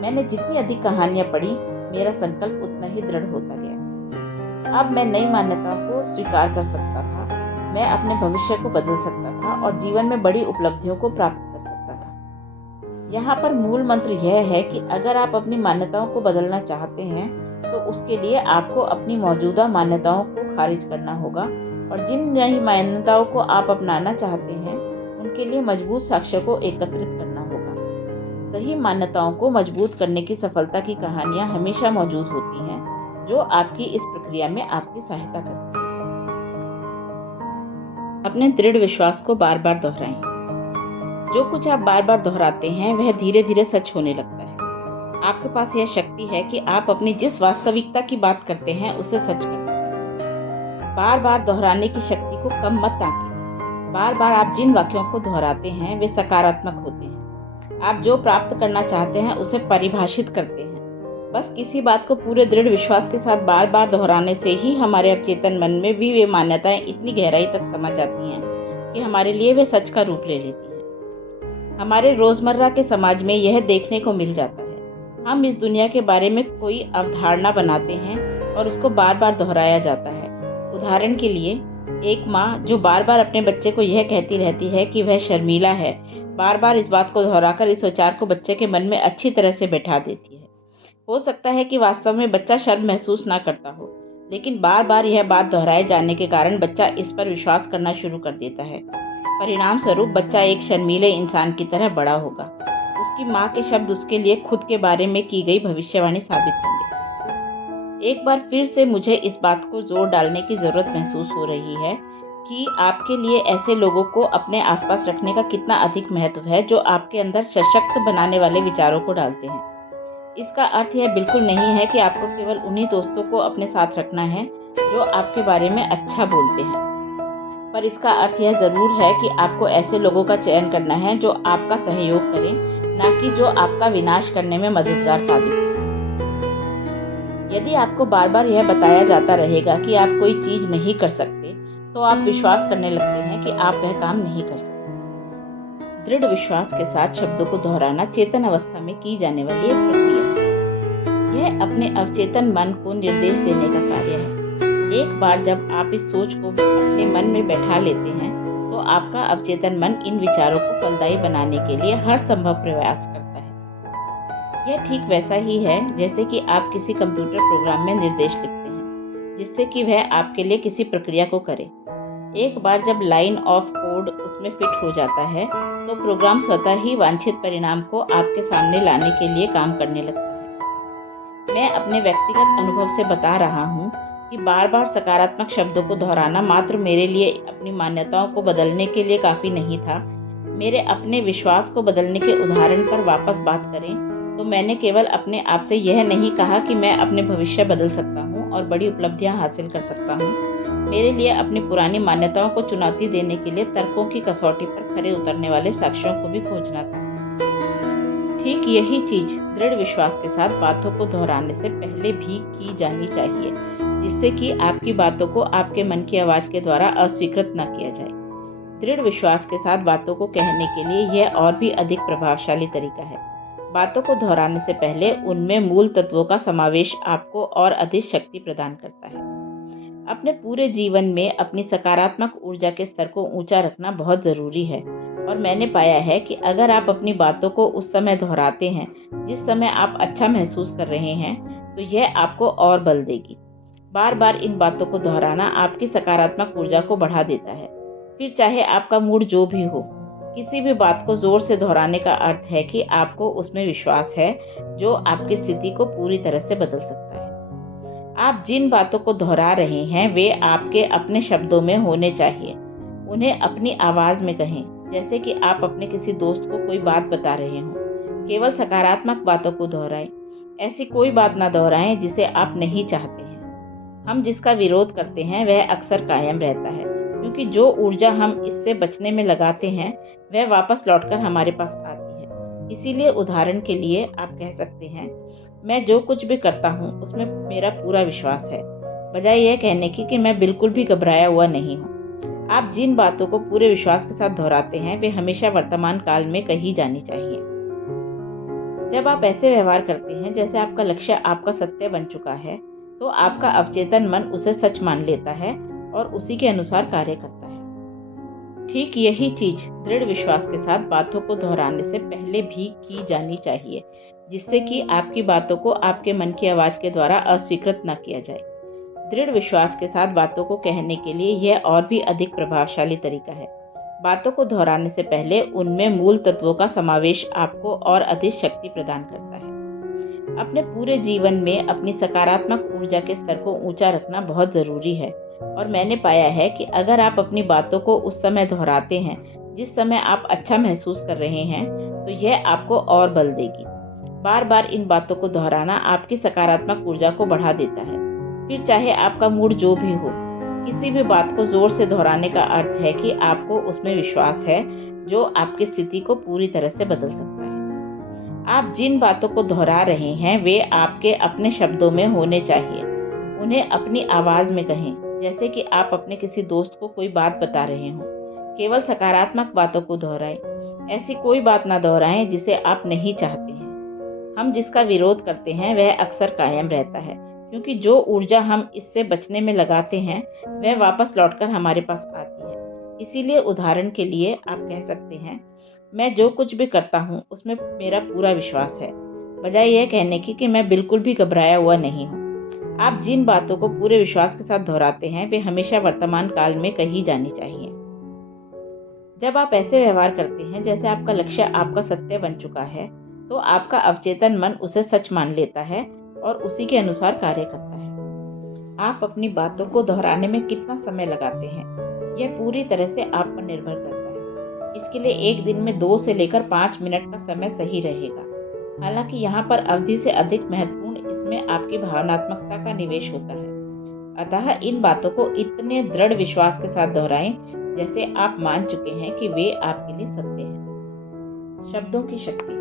मैंने जितनी अधिक कहानियां पढ़ी, मेरा संकल्प उतना ही दृढ़ होता गया। अब मैं नई मान्यताओं को स्वीकार कर सकता था, मैं अपने भविष्य को बदल सकता था और जीवन में बड़ी उपलब्धियों को प्राप्त कर सकता था। यहाँ पर मूल मंत्र यह है कि अगर आप अपनी मान्यताओं को बदलना चाहते हैं, तो उसके लिए आपको अपनी मौजूदा मान्यताओं को खारिज करना होगा और जिन नई मान्यताओं को आप अपनाना चाहते हैं, उनके लिए मजबूत साक्ष्य को एकत्रित करना होगा। सही मान्यताओं को मजबूत करने की सफलता की कहानियां हमेशा मौजूद होती हैं, जो आपकी इस प्रक्रिया में आपकी सहायता करती हैं। अपने दृढ़ विश्वास को बार बार दोहराएं। जो कुछ आप बार बार दोहराते हैं, वह धीरे धीरे सच होने लगता है। आपके पास यह शक्ति है कि आप अपनी जिस वास्तविकता की बात करते हैं, उसे सच कर सकते हैं। बार बार दोहराने की शक्ति को कम मत आंकें। बार बार आप जिन वाक्यों को दोहराते हैं, वे सकारात्मक होते हैं। आप जो प्राप्त करना चाहते हैं, उसे परिभाषित करते हैं। बस किसी बात को पूरे दृढ़ विश्वास के साथ बार बार दोहराने से ही हमारे अवचेतन मन में भी वे मान्यताएं इतनी गहराई तक समा जाती हैं कि हमारे लिए वे सच का रूप ले लेती हैं। हमारे रोजमर्रा के समाज में यह देखने को मिल जाता है। हम इस दुनिया के बारे में कोई अवधारणा बनाते हैं और उसको बार बार दोहराया जाता है। उदाहरण के लिए, एक माँ जो बार बार अपने बच्चे को यह कहती रहती है कि वह शर्मीला है, बार बार इस बात को दोहराकर इस विचार को बच्चे के मन में अच्छी तरह से बैठा देती है। हो सकता है कि वास्तव में बच्चा शर्म महसूस ना करता हो, लेकिन बार बार यह बात दोहराए जाने के कारण बच्चा इस पर विश्वास करना शुरू कर देता है। परिणाम स्वरूप बच्चा एक शर्मीले इंसान की तरह बड़ा होगा। उसकी माँ के शब्द उसके लिए खुद के बारे में की गई भविष्यवाणी साबित होंगे। एक बार फिर से मुझे इस बात को जोर डालने की जरूरत महसूस हो रही है कि आपके लिए ऐसे लोगों को अपने आसपास रखने का कितना अधिक महत्व है जो आपके अंदर सशक्त बनाने वाले विचारों को डालते हैं। इसका अर्थ यह बिल्कुल नहीं है कि आपको केवल उन्हीं दोस्तों को अपने साथ रखना है जो आपके बारे में अच्छा बोलते हैं, पर इसका अर्थ यह जरूर है कि आपको ऐसे लोगों का चयन करना है जो आपका सहयोग करें, न कि जो आपका विनाश करने में मददगार साबित हो। यदि आपको बार बार यह बताया जाता रहेगा कि आप कोई चीज नहीं कर सकते, तो आप विश्वास करने लगते हैं कि आप वह काम नहीं कर सकते। दृढ़ विश्वास के साथ शब्दों को दोहराना चेतन अवस्था में की जाने वाली एक प्रक्रिया है। यह अपने अवचेतन मन को निर्देश देने का कार्य है। एक बार जब आप इस सोच को अपने मन में बैठा लेते हैं तो आपका अवचेतन मन इन विचारों को फलदायी बनाने के लिए हर संभव प्रयास करता है। यह ठीक वैसा ही है जैसे कि आप किसी कंप्यूटर प्रोग्राम में निर्देश लिखते हैं जिससे कि वह आपके लिए किसी प्रक्रिया को करे। एक बार जब लाइन ऑफ कोड उसमें फिट हो जाता है तो प्रोग्राम स्वतः ही वांछित परिणाम को आपके सामने लाने के लिए काम करने लगता है। मैं अपने व्यक्तिगत अनुभव से बता रहा हूँ कि बार बार सकारात्मक शब्दों को दोहराना मात्र मेरे लिए अपनी मान्यताओं को बदलने के लिए काफ़ी नहीं था। मेरे अपने विश्वास को बदलने के उदाहरण पर वापस बात करें तो मैंने केवल अपने आप से यह नहीं कहा कि मैं अपने भविष्य बदल सकता हूँ और बड़ी उपलब्धियाँ हासिल कर सकता हूँ। मेरे लिए अपनी पुरानी मान्यताओं को चुनौती देने के लिए तर्कों की कसौटी पर खरे उतरने वाले साक्ष्यों को भी खोजना था। ठीक यही चीज दृढ़ विश्वास के साथ बातों को दोहराने से पहले भी की जानी चाहिए, जिससे कि आपकी बातों को आपके मन की आवाज के द्वारा अस्वीकृत न किया जाए। दृढ़ विश्वास के साथ बातों को कहने के लिए यह और भी अधिक प्रभावशाली तरीका है। बातों को दोहराने से पहले उनमें मूल तत्वों का समावेश आपको और अधिक शक्ति प्रदान करता है। अपने पूरे जीवन में अपनी सकारात्मक ऊर्जा के स्तर को ऊंचा रखना बहुत ज़रूरी है और मैंने पाया है कि अगर आप अपनी बातों को उस समय दोहराते हैं जिस समय आप अच्छा महसूस कर रहे हैं तो यह आपको और बल देगी। बार बार इन बातों को दोहराना आपकी सकारात्मक ऊर्जा को बढ़ा देता है। फिर चाहे आपका मूड जो भी हो, किसी भी बात को जोर से दोहराने का अर्थ है कि आपको उसमें विश्वास है जो आपकी स्थिति को पूरी तरह से बदल सकता है। आप जिन बातों को दोहरा रहे हैं वे आपके अपने शब्दों में होने चाहिए। उन्हें अपनी आवाज में कहें, जैसे कि आप अपने किसी दोस्त को कोई बात बता रहे हों। केवल सकारात्मक बातों को दोहराएं, ऐसी कोई बात ना दोहराएं जिसे आप नहीं चाहते हैं। हम जिसका विरोध करते हैं वह अक्सर कायम रहता है, क्योंकि जो ऊर्जा हम इससे बचने में लगाते हैं वह वापस लौटकर हमारे पास आती है। इसीलिए उदाहरण के लिए आप कह सकते हैं, मैं जो कुछ भी करता हूँ उसमें मेरा पूरा विश्वास है, बजाय यह कहने की कि मैं बिल्कुल भी घबराया हुआ नहीं हूँ। आप जिन बातों को पूरे विश्वास के साथ दोहराते हैं वे हमेशा वर्तमान काल में कही जानी चाहिए। जब आप ऐसे व्यवहार करते हैं जैसे आपका लक्ष्य आपका सत्य बन चुका है तो आपका अवचेतन मन उसे सच मान लेता है और उसी के अनुसार कार्य करता है। ठीक यही चीज दृढ़ विश्वास के साथ बातों को दोहराने से पहले भी की जानी चाहिए, जिससे कि आपकी बातों को आपके मन की आवाज के द्वारा अस्वीकृत न किया जाए। दृढ़ विश्वास के साथ बातों को कहने के लिए यह और भी अधिक प्रभावशाली तरीका है। बातों को दोहराने से पहले उनमें मूल तत्वों का समावेश आपको और अधिक शक्ति प्रदान करता है। अपने पूरे जीवन में अपनी सकारात्मक ऊर्जा के स्तर को ऊंचा रखना बहुत ज़रूरी है और मैंने पाया है कि अगर आप अपनी बातों को उस समय दोहराते हैं जिस समय आप अच्छा महसूस कर रहे हैं तो यह आपको और बल देगी। बार बार इन बातों को दोहराना आपकी सकारात्मक ऊर्जा को बढ़ा देता है। फिर चाहे आपका मूड जो भी हो, किसी भी बात को जोर से दोहराने का अर्थ है कि आपको उसमें विश्वास है जो आपकी स्थिति को पूरी तरह से बदल सकता है। आप जिन बातों को दोहरा रहे हैं वे आपके अपने शब्दों में होने चाहिए। उन्हें अपनी आवाज में कहें, जैसे कि आप अपने किसी दोस्त को कोई बात बता रहे हों। केवल सकारात्मक बातों को दोहराएं, ऐसी कोई बात ना दोहराएं जिसे आप नहीं चाहते हैं। हम जिसका विरोध करते हैं वह अक्सर कायम रहता है, क्योंकि जो ऊर्जा हम इससे बचने में लगाते हैं वह वापस लौटकर हमारे पास आती है। इसीलिए उदाहरण के लिए आप कह सकते हैं, मैं जो कुछ भी करता हूँ उसमें मेरा पूरा विश्वास है, बजाय यह कहने की कि मैं बिल्कुल भी घबराया हुआ नहीं हूँ। आप जिन बातों को पूरे विश्वास के साथ दोहराते हैं वे हमेशा वर्तमान काल में कही जानी चाहिए। जब आप ऐसे व्यवहार करते हैं जैसे आपका लक्ष्य आपका सत्य बन चुका है तो आपका अवचेतन मन उसे सच मान लेता है और उसी के अनुसार कार्य करता है। आप अपनी बातों को दोहराने में कितना समय लगाते हैं यह पूरी तरह से आप पर निर्भर करता है। इसके लिए एक दिन में 2 से लेकर 5 मिनट का समय सही रहेगा। हालांकि यहाँ पर अवधि से अधिक महत्वपूर्ण इसमें आपकी भावनात्मकता का निवेश होता है। अतः इन बातों को इतने दृढ़ विश्वास के साथ दोहराएं जैसे आप मान चुके हैं कि वे आपके लिए सत्य हैं। शब्दों की शक्ति।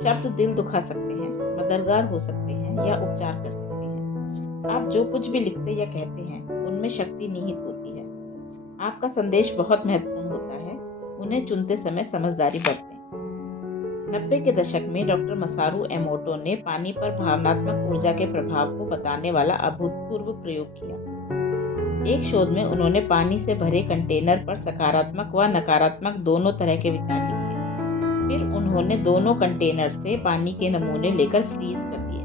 शब्द दिल दुखा सकते हैं, मददगार हो सकते हैं या उपचार कर सकते हैं। आप जो कुछ भी लिखते या कहते हैं उनमें शक्ति निहित होती है। आपका संदेश बहुत महत्वपूर्ण होता है उन्हें चुनते समय समझदारी बरतें। 90 के दशक में डॉक्टर मसारू एमोटो ने पानी पर भावनात्मक ऊर्जा के प्रभाव को बताने वाला अभूतपूर्व प्रयोग किया। एक शोध में उन्होंने पानी से भरे कंटेनर पर सकारात्मक व नकारात्मक दोनों तरह के विचार लिखे। फिर उन्होंने दोनों कंटेनर से पानी के नमूने लेकर फ्रीज कर दिए।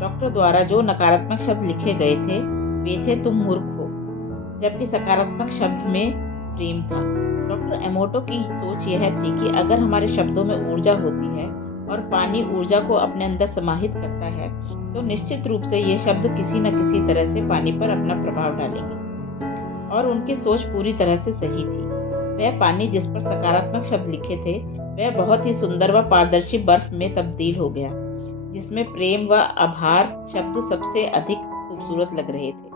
डॉक्टर द्वारा जो नकारात्मक शब्द लिखे गए थे वे थे तुम मूर्ख हो, जबकि सकारात्मक शब्द में प्रेम था। डॉक्टर एमोटो की सोच यह थी कि अगर हमारे शब्दों में ऊर्जा होती है और पानी ऊर्जा को अपने अंदर समाहित करता है तो निश्चित रूप से ये शब्द किसी न किसी तरह से पानी पर अपना प्रभाव डालेंगे। और उनकी सोच पूरी तरह से सही थी। वह पानी जिस पर सकारात्मक शब्द लिखे थे वह बहुत ही सुंदर व पारदर्शी बर्फ में तब्दील हो गया, जिसमें प्रेम व आभार शब्द सबसे अधिक खूबसूरत लग रहे थे।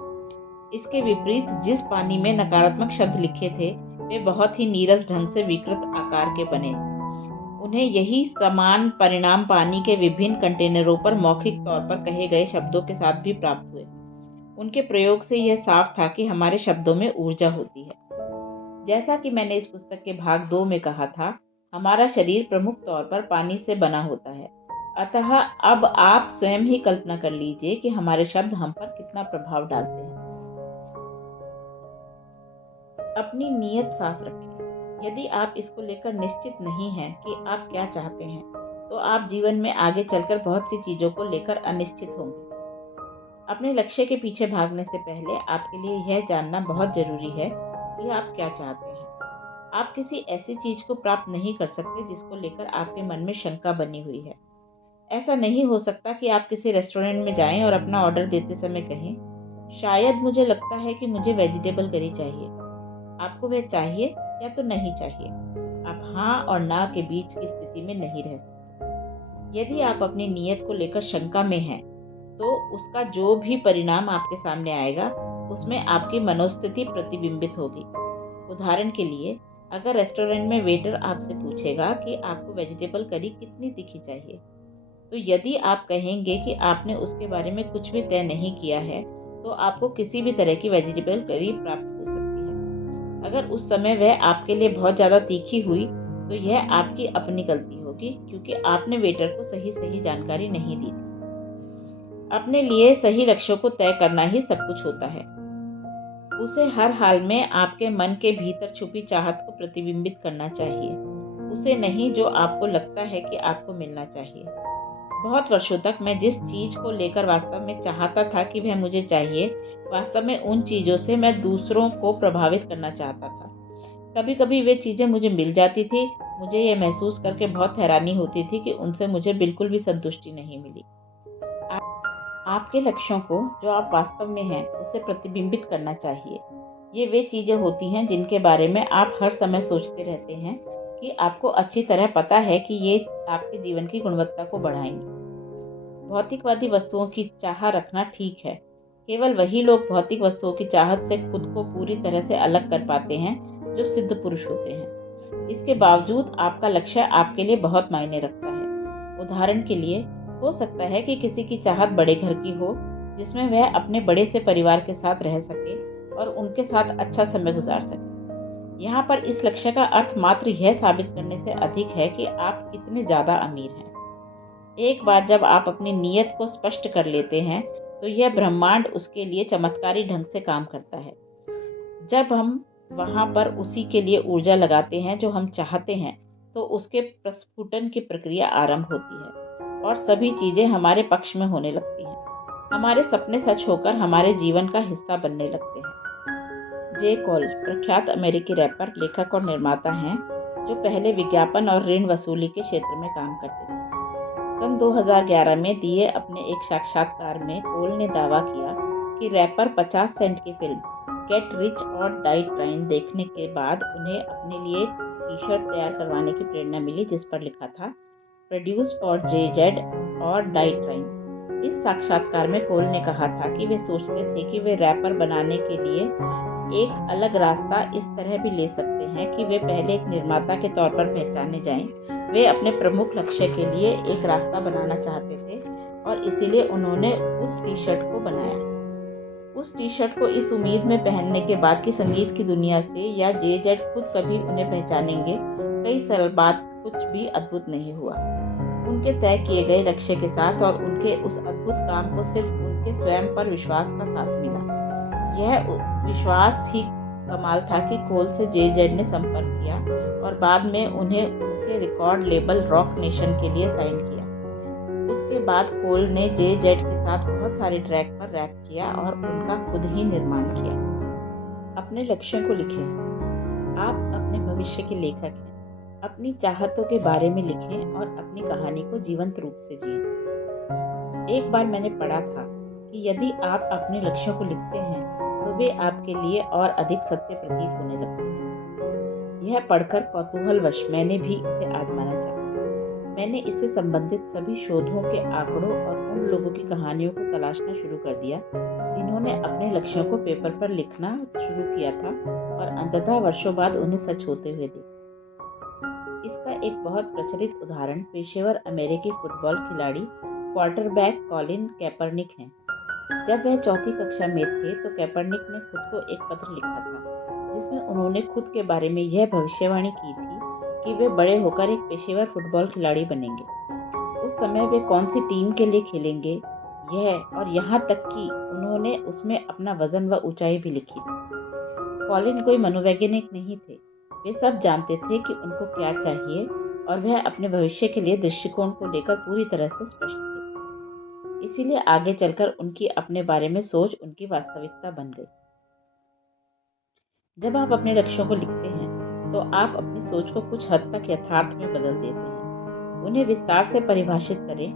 इसके विपरीत जिस पानी में नकारात्मक शब्द लिखे थे वे बहुत ही नीरस ढंग से विकृत आकार के बने। उन्हें यही समान परिणाम पानी के विभिन्न कंटेनरों पर मौखिक तौर पर कहे गए शब्दों के साथ भी प्राप्त हुए। उनके प्रयोग से यह साफ था कि हमारे शब्दों में ऊर्जा होती है। जैसा कि मैंने इस पुस्तक के भाग 2 में कहा था, हमारा शरीर प्रमुख तौर पर पानी से बना होता है। अतः अब आप स्वयं ही कल्पना कर लीजिए कि हमारे शब्द हम पर कितना प्रभाव डालते हैं। अपनी नीयत साफ रखें। यदि आप इसको लेकर निश्चित नहीं हैं कि आप क्या चाहते हैं, तो आप जीवन में आगे चलकर बहुत सी चीजों को लेकर अनिश्चित होंगे। अपने लक्ष्य के पीछे भागने से पहले आपके लिए यह जानना बहुत जरूरी है कि आप क्या चाहते हैं। आप किसी ऐसी चीज को प्राप्त नहीं कर सकते जिसको लेकर आपके मन में शंका बनी हुई है। ऐसा नहीं हो सकता कि आप किसी रेस्टोरेंट में जाएं और अपना ऑर्डर देते समय कहें, शायद मुझे लगता है कि मुझे वेजिटेबल करी चाहिए। आपको वह चाहिए या तो नहीं चाहिए। आप हाँ और ना के बीच की स्थिति में नहीं रह सकते। यदि आप अपनी नीयत को लेकर शंका में हैं, तो उसका जो भी परिणाम आपके सामने आएगा उसमें आपकी मनोस्थिति प्रतिबिंबित होगी। उदाहरण के लिए, अगर रेस्टोरेंट में वेटर आपसे पूछेगा कि आपको वेजिटेबल करी कितनी तीखी चाहिए, तो यदि आप कहेंगे कि आपने उसके बारे में कुछ भी तय नहीं किया है, तो आपको किसी भी तरह की वेजिटेबल करी प्राप्त हो सकती है। अगर उस समय वह आपके लिए बहुत ज़्यादा तीखी हुई तो यह आपकी अपनी गलती होगी, क्योंकि आपने वेटर को सही जानकारी नहीं दी थी। अपने लिए सही लक्ष्यों को तय करना ही सब कुछ होता है। उसे हर हाल में आपके मन के भीतर छुपी चाहत को प्रतिबिंबित करना चाहिए, उसे नहीं जो आपको लगता है कि आपको मिलना चाहिए। बहुत वर्षों तक मैं जिस चीज को लेकर वास्तव में चाहता था कि वह मुझे चाहिए, वास्तव में उन चीजों से मैं दूसरों को प्रभावित करना चाहता था। कभी कभी वे चीजें मुझे मिल जाती थी। मुझे यह महसूस करके बहुत हैरानी होती थी कि उनसे मुझे बिल्कुल भी संतुष्टि नहीं मिली। आपके लक्ष्यों को, जो आप वास्तव में हैं, उसे प्रतिबिंबित करना चाहिए। ये वे चीजें होती हैं जिनके बारे में आप हर समय सोचते रहते हैं कि आपको अच्छी तरह पता है कि ये आपके जीवन की गुणवत्ता को बढ़ाएंगे। भौतिकवादी वस्तुओं की चाह रखना ठीक है। केवल वही लोग भौतिक वस्तुओं की चाहत से खुद को पूरी तरह से अलग कर पाते हैं जो सिद्ध पुरुष होते हैं। इसके बावजूद आपका लक्ष्य आपके लिए बहुत मायने रखता है। उदाहरण के लिए, हो सकता है कि किसी की चाहत बड़े घर की हो, जिसमें वह अपने बड़े से परिवार के साथ रह सके और उनके साथ अच्छा समय गुजार सके। यहाँ पर इस लक्ष्य का अर्थ मात्र यह साबित करने से अधिक है कि आप कितने ज्यादा अमीर हैं। एक बार जब आप अपनी नीयत को स्पष्ट कर लेते हैं, तो यह ब्रह्मांड उसके लिए चमत्कारी ढंग से काम करता है। जब हम वहाँ पर उसी के लिए ऊर्जा लगाते हैं जो हम चाहते हैं, तो उसके प्रस्फुटन की प्रक्रिया आरंभ होती है और सभी चीजें हमारे पक्ष में होने लगती हैं। हमारे सपने सच होकर हमारे जीवन का हिस्सा बनने लगते हैं। जे कॉल प्रख्यात अमेरिकी रैपर, लेखक और निर्माता हैं, जो पहले विज्ञापन और ऋण वसूली के क्षेत्र में काम करते थे। सन 2011 में दिए अपने एक साक्षात्कार में कोल ने दावा किया कि रैपर 50 सेंट की फिल्म गेट रिच और डाई ट्राइन देखने के बाद उन्हें अपने लिए टी-शर्ट तैयार करवाने की प्रेरणा मिली, जिस पर लिखा था प्रोड्यूस फॉर जे-जेड और डाई ट्राइन। इस साक्षात्कार में कोल ने कहा था कि वे सोचते थे कि वे रैपर बनाने के लिए एक अलग रास्ता इस तरह भी ले सकते हैं कि वे पहले एक निर्माता के तौर पर पहचाने जाएं। वे अपने प्रमुख लक्ष्य के लिए एक रास्ता बनाना चाहते थे और इसीलिए उन्होंने उस टी शर्ट को बनाया। उस टी शर्ट को इस उम्मीद में पहनने के बाद कि संगीत की दुनिया से या जे.जेड खुद कभी उन्हें पहचानेंगे, कई साल बाद कुछ भी अद्भुत नहीं हुआ। उनके तय किए गए लक्ष्य के साथ और उनके उस अद्भुत काम को सिर्फ उनके स्वयं पर विश्वास का साथ मिला। यह विश्वास ही कमाल था कि कोल से जे.जेड ने संपर्क किया और बाद में उन्हें उनके रिकॉर्ड लेबल रॉक नेशन के लिए साइन किया। उसके बाद कोल ने जे.जेड के साथ बहुत सारे ट्रैक पर रैप किया और उनका खुद ही निर्माण किया। अपने लक्ष्यों को लिखें। आप अपने भविष्य के लेखक हैं। अपनी चाहतों के बारे में लिखें और अपनी कहानी को जीवंत रूप से जिएं। एक बार मैंने पढ़ा था कि यदि आप अपने लक्ष्यों को लिखते हैं तो वे आपके लिए और अधिक सत्य प्रतीत होने लगते हैं। यह पढ़कर कौतूहलवश मैंने भी इसे आजमाना चाहा। मैंने इससे संबंधित सभी शोधों के आंकड़ों और उन लोगों की कहानियों को तलाशना शुरू कर दिया जिन्होंने अपने लक्ष्यों को पेपर पर लिखना शुरू किया था और अंततः वर्षों बाद उन्हें सच होते हुए देखा। इसका एक बहुत प्रचलित उदाहरण पेशेवर अमेरिकी फुटबॉल खिलाड़ी क्वार्टरबैक कॉलिन कैपर्निक हैं। जब वह चौथी कक्षा में थे तो कैपर्निक ने खुद को एक पत्र लिखा था जिसमें उन्होंने खुद के बारे में यह भविष्यवाणी की थी कि वे बड़े होकर एक पेशेवर फुटबॉल खिलाड़ी बनेंगे। उस समय वे कौन सी टीम के लिए खेलेंगे यह और यहाँ तक कि उन्होंने उसमें अपना वजन व ऊंचाई भी लिखी थी। कॉलिन कोई मनोवैज्ञानिक नहीं थे। वे सब जानते थे कि उनको क्या चाहिए और वह अपने भविष्य के लिए दृष्टिकोण को लेकर पूरी तरह से स्पष्ट थे। इसीलिए आगे चलकर उनकी अपने बारे में सोच उनकी वास्तविकता बन गई। जब आप अपने लक्ष्यों को लिखते हैं तो आप अपनी सोच को कुछ हद तक यथार्थ में बदल देते हैं। उन्हें विस्तार से परिभाषित करें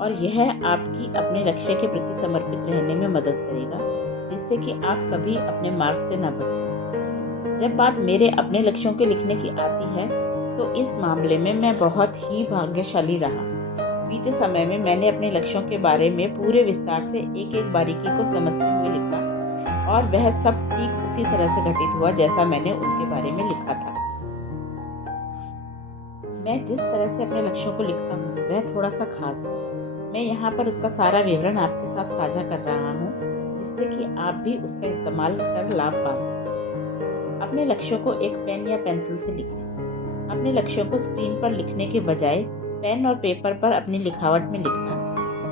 और यह आपकी अपने लक्ष्य के प्रति समर्पित रहने में मदद करेगा जिससे कि आप कभी अपने मार्ग से न भटकें। जब बात मेरे अपने लक्ष्यों के लिखने की आती है तो इस मामले में मैं बहुत ही भाग्यशाली रहा। बीते समय में मैंने अपने लक्ष्यों के बारे में पूरे विस्तार से एक एक बारीकी को समझते हुए लिखा और वह सब ठीक उसी तरह से घटित हुआ जैसा मैंने उनके बारे में लिखा था। मैं जिस तरह से अपने लक्ष्यों को लिखता हूँ वह थोड़ा सा खास है। मैं यहाँ पर उसका सारा विवरण आपके साथ साझा कर रहा हूँ जिससे कि आप भी उसका इस्तेमाल कर लाभ पा सकें। अपने लक्ष्यों को एक पेन या पेंसिल से लिखें। अपने लक्ष्यों को स्क्रीन पर लिखने के बजाय पेन और पेपर पर अपनी लिखावट में लिखना।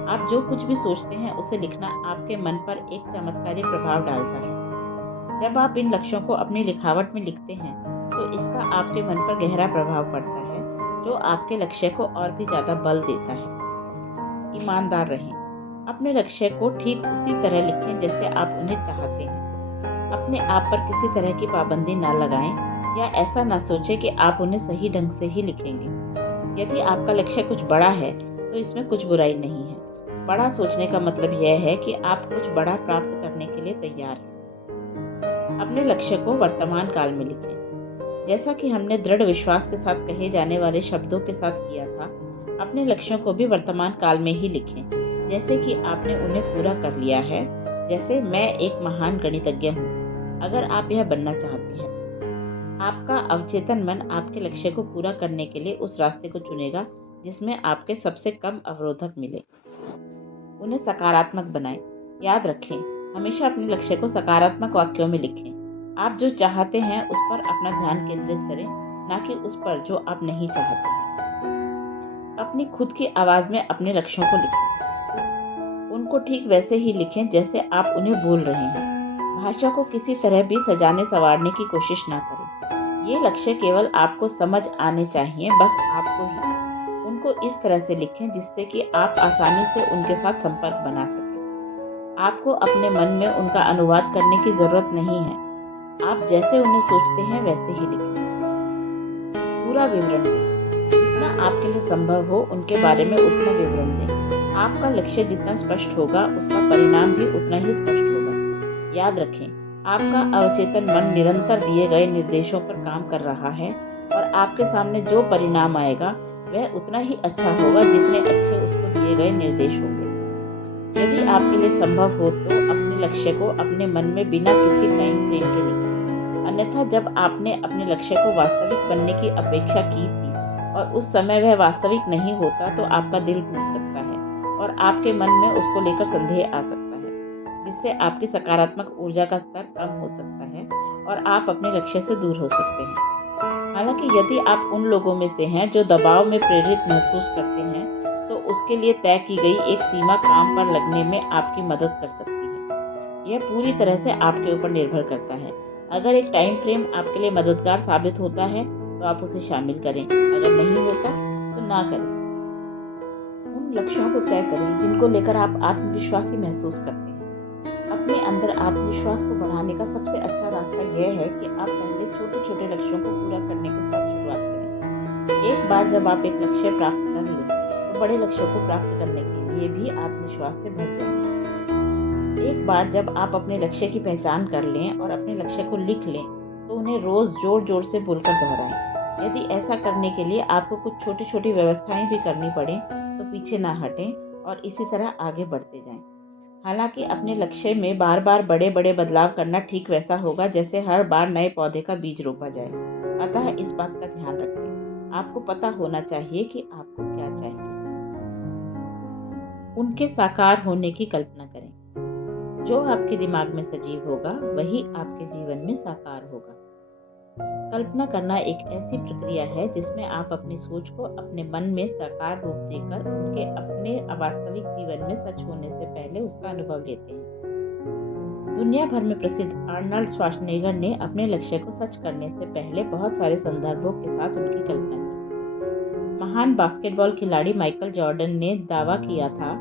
आप जो कुछ भी सोचते हैं उसे लिखना आपके मन पर एक चमत्कारी प्रभाव डालता है। जब आप इन लक्ष्यों को अपनी लिखावट में लिखते हैं तो इसका आपके मन पर गहरा प्रभाव पड़ता है जो आपके लक्ष्य को और भी ज्यादा बल देता है। ईमानदार रहें। अपने लक्ष्य को ठीक उसी तरह लिखें जैसे आप उन्हें चाहते हैं। अपने आप पर किसी तरह की पाबंदी ना लगाएं या ऐसा ना सोचें कि आप उन्हें सही ढंग से ही लिखेंगे। यदि आपका लक्ष्य कुछ बड़ा है तो इसमें कुछ बुराई नहीं है। बड़ा सोचने का मतलब यह है कि आप कुछ बड़ा प्राप्त करने के लिए तैयार हैं। अपने लक्ष्य को वर्तमान काल में लिखें। जैसा कि हमने दृढ़ विश्वास के साथ कहे जाने वाले शब्दों के साथ किया था, अपने लक्ष्यों को भी वर्तमान काल में ही लिखें जैसे कि आपने उन्हें पूरा कर लिया है। जैसे मैं एक महान गणितज्ञ हूँ अगर आप यह बनना चाहते हैं। आपका अवचेतन मन आपके लक्ष्य को पूरा करने के लिए उस रास्ते को चुनेगा जिसमें आपके सबसे कम अवरोधक मिले। उन्हें सकारात्मक बनाएं। याद रखें, हमेशा अपने लक्ष्य को सकारात्मक वाक्यों में लिखें। आप जो चाहते हैं उस पर अपना ध्यान केंद्रित करें, ना कि उस पर जो आप नहीं चाहते हैं। अपनी खुद की आवाज में अपने लक्ष्यों को लिखें। उनको ठीक वैसे ही लिखें जैसे आप उन्हें बोल रहे हैं। भाषा को किसी तरह भी सजाने संवारने की कोशिश ना करें। ये लक्ष्य केवल आपको समझ आने चाहिए, बस आपको ही। उनको इस तरह से लिखें जिससे कि आप आसानी से उनके साथ संपर्क बना सकें। आपको अपने मन में उनका अनुवाद करने की जरूरत नहीं है। आप जैसे उन्हें सोचते हैं वैसे ही लिखें। पूरा विवरण दें। जितना आपके लिए संभव हो उनके बारे में उतना विवरण दें। आपका लक्ष्य जितना स्पष्ट होगा उसका परिणाम भी उतना ही स्पष्ट होगा। याद रखें, आपका अवचेतन मन निरंतर दिए गए निर्देशों पर काम कर रहा है और आपके सामने जो परिणाम आएगा वह उतना ही अच्छा होगा जितने अच्छे उसको दिए गए निर्देश होंगे। यदि आपके लिए संभव हो तो अपने लक्ष्य को अपने मन में बिना किसी टाइम फ्रेम के लिखें। अन्यथा जब आपने अपने लक्ष्य को वास्तविक बनने की अपेक्षा की थी और उस समय वह वास्तविक नहीं होता तो आपका दिल टूट सकता है और आपके मन में उसको लेकर संदेह आ सकता है। जिससे आपकी सकारात्मक ऊर्जा का स्तर कम हो सकता है और आप अपने लक्ष्य से दूर हो सकते हैं। हालांकि यदि आप उन लोगों में से हैं जो दबाव में प्रेरित महसूस करते हैं, तो उसके लिए तय की गई एक सीमा काम पर लगने में आपकी मदद कर सकती है। यह पूरी तरह से आपके ऊपर निर्भर करता है। अगर एक टाइम फ्रेम आपके लिए मददगार साबित होता है तो आप उसे शामिल करें, अगर नहीं होता तो ना करें। उन लक्ष्यों को तय करें जिनको लेकर आप आत्मविश्वासी महसूस करते हैं। अपने अंदर आत्मविश्वास को बढ़ाने का सबसे अच्छा रास्ता यह है कि आप पहले छोटे छोटे लक्ष्यों को पूरा करने के साथ शुरुआत करें। एक बार जब आप एक लक्ष्य प्राप्त कर लें तो बड़े लक्ष्यों को प्राप्त करने के लिए भी आत्मविश्वास से भर जाएंगे। एक बार जब आप अपने लक्ष्य की पहचान कर लें और अपने लक्ष्य को लिख लें तो उन्हें रोज जोर जोर से बोलकर दोहराएं। यदि ऐसा करने के लिए आपको कुछ छोटी छोटी व्यवस्थाएं भी करनी पड़े तो पीछे ना हटें और इसी तरह आगे बढ़ते जाएं। हालांकि अपने लक्ष्य में बार बार बड़े बड़े बदलाव करना ठीक वैसा होगा जैसे हर बार नए पौधे का बीज रोपा जाए। अतः इस बात का ध्यान रखें। आपको पता होना चाहिए कि आपको क्या चाहिए। उनके साकार होने की कल्पना करें। जो आपके दिमाग में सजीव होगा वही आपके जीवन में साकार होगा। कल्पना करना एक ऐसी प्रक्रिया है जिसमें आप अपनी सोच को अपने मन में साकार रूप देकर उनके अपने वास्तविक जीवन में सच होने से पहले उसका अनुभव लेते हैं। दुनिया भर में प्रसिद्ध आर्नल्ड श्वार्ज़नेगर ने अपने लक्ष्य को सच करने से पहले बहुत सारे संदर्भों के साथ उनकी कल्पना की। महान बास्केटबॉल खिलाड़ी माइकल जॉर्डन ने दावा किया था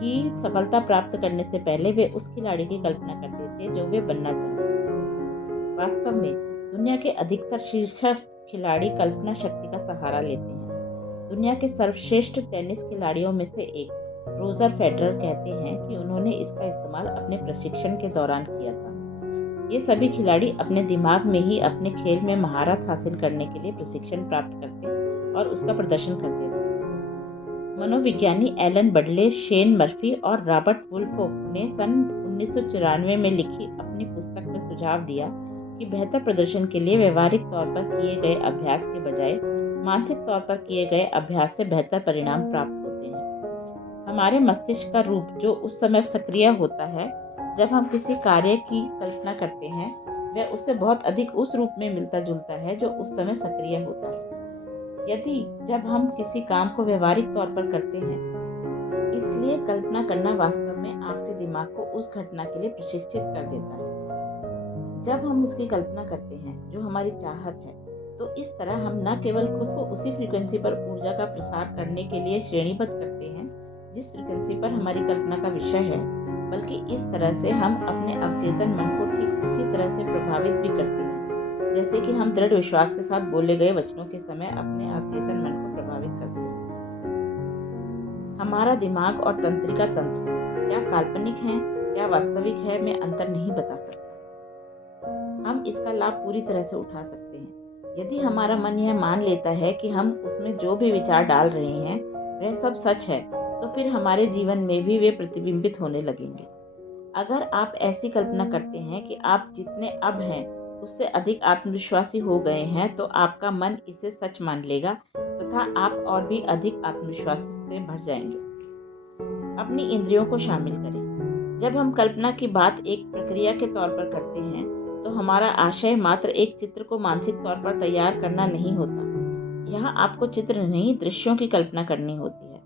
कि सफलता प्राप्त करने से पहले वे उस खिलाड़ी की कल्पना करते थे जो वे बनना चाहते थे। वास्तव में दुनिया के अधिकतर शीर्षस्थ खिलाड़ी कल्पना शक्ति का सहारा लेते हैं। दुनिया के सर्वश्रेष्ठ टेनिस खिलाड़ियों में से एक रोजर फेडरर कहते हैं कि उन्होंने इसका इस्तेमाल अपने प्रशिक्षण के दौरान किया था। ये सभी खिलाड़ी अपने दिमाग में ही अपने खेल में महारत हासिल करने के लिए प्रशिक्षण प्राप्त करते और उसका प्रदर्शन करते थे। मनोविज्ञानी एलन बडले, शेन मर्फी और रॉबर्ट वुल्फोक ने सन 1994 में लिखी अपनी पुस्तक में सुझाव दिया कि बेहतर प्रदर्शन के लिए व्यवहारिक तौर पर किए गए अभ्यास के बजाय मानसिक तौर पर किए गए अभ्यास से बेहतर परिणाम प्राप्त होते हैं। हमारे मस्तिष्क का रूप जो उस समय सक्रिय होता है जब हम किसी कार्य की कल्पना करते हैं, वह उससे बहुत अधिक उस रूप में मिलता जुलता है जो उस समय सक्रिय होता है। यदि जब हम किसी काम को व्यवहारिक तौर पर करते हैं, इसलिए कल्पना करना वास्तव में आपके दिमाग को उस घटना के लिए प्रशिक्षित कर देता है। जब हम उसकी कल्पना करते हैं जो हमारी चाहत है, तो इस तरह हम न केवल खुद को उसी फ्रीक्वेंसी पर ऊर्जा का प्रसार करने के लिए श्रेणीबद्ध करते हैं जिस फ्रीक्वेंसी पर हमारी कल्पना का विषय है, बल्कि इस तरह से हम अपने अवचेतन मन को ठीक उसी तरह से प्रभावित भी करते हैं जैसे कि हम दृढ़ विश्वास के साथ बोले गए वचनों के समय अपने अवचेतन मन को प्रभावित करते हैं। हमारा दिमाग और तंत्रिका तंत्र क्या काल्पनिक है, क्या वास्तविक है, मैं अंतर नहीं बता सकता। हम इसका लाभ पूरी तरह से उठा सकते हैं यदि हमारा मन यह मान लेता है कि हम उसमें जो भी विचार डाल रहे हैं वह सब सच है, तो फिर हमारे जीवन में भी वे प्रतिबिंबित होने लगेंगे। अगर आप ऐसी कल्पना करते हैं कि आप जितने अब हैं उससे अधिक आत्मविश्वासी हो गए हैं, तो आपका मन इसे सच मान लेगा तथा आप और भी अधिक आत्मविश्वास से भर जाएंगे। अपनी इंद्रियों को शामिल करें। जब हम कल्पना की बात एक प्रक्रिया के तौर पर करते हैं तो हमारा आशय मात्र एक चित्र को मानसिक तौर पर तैयार करना नहीं होता। यहाँ आपको चित्र नहीं, दृश्यों की कल्पना करनी होती है।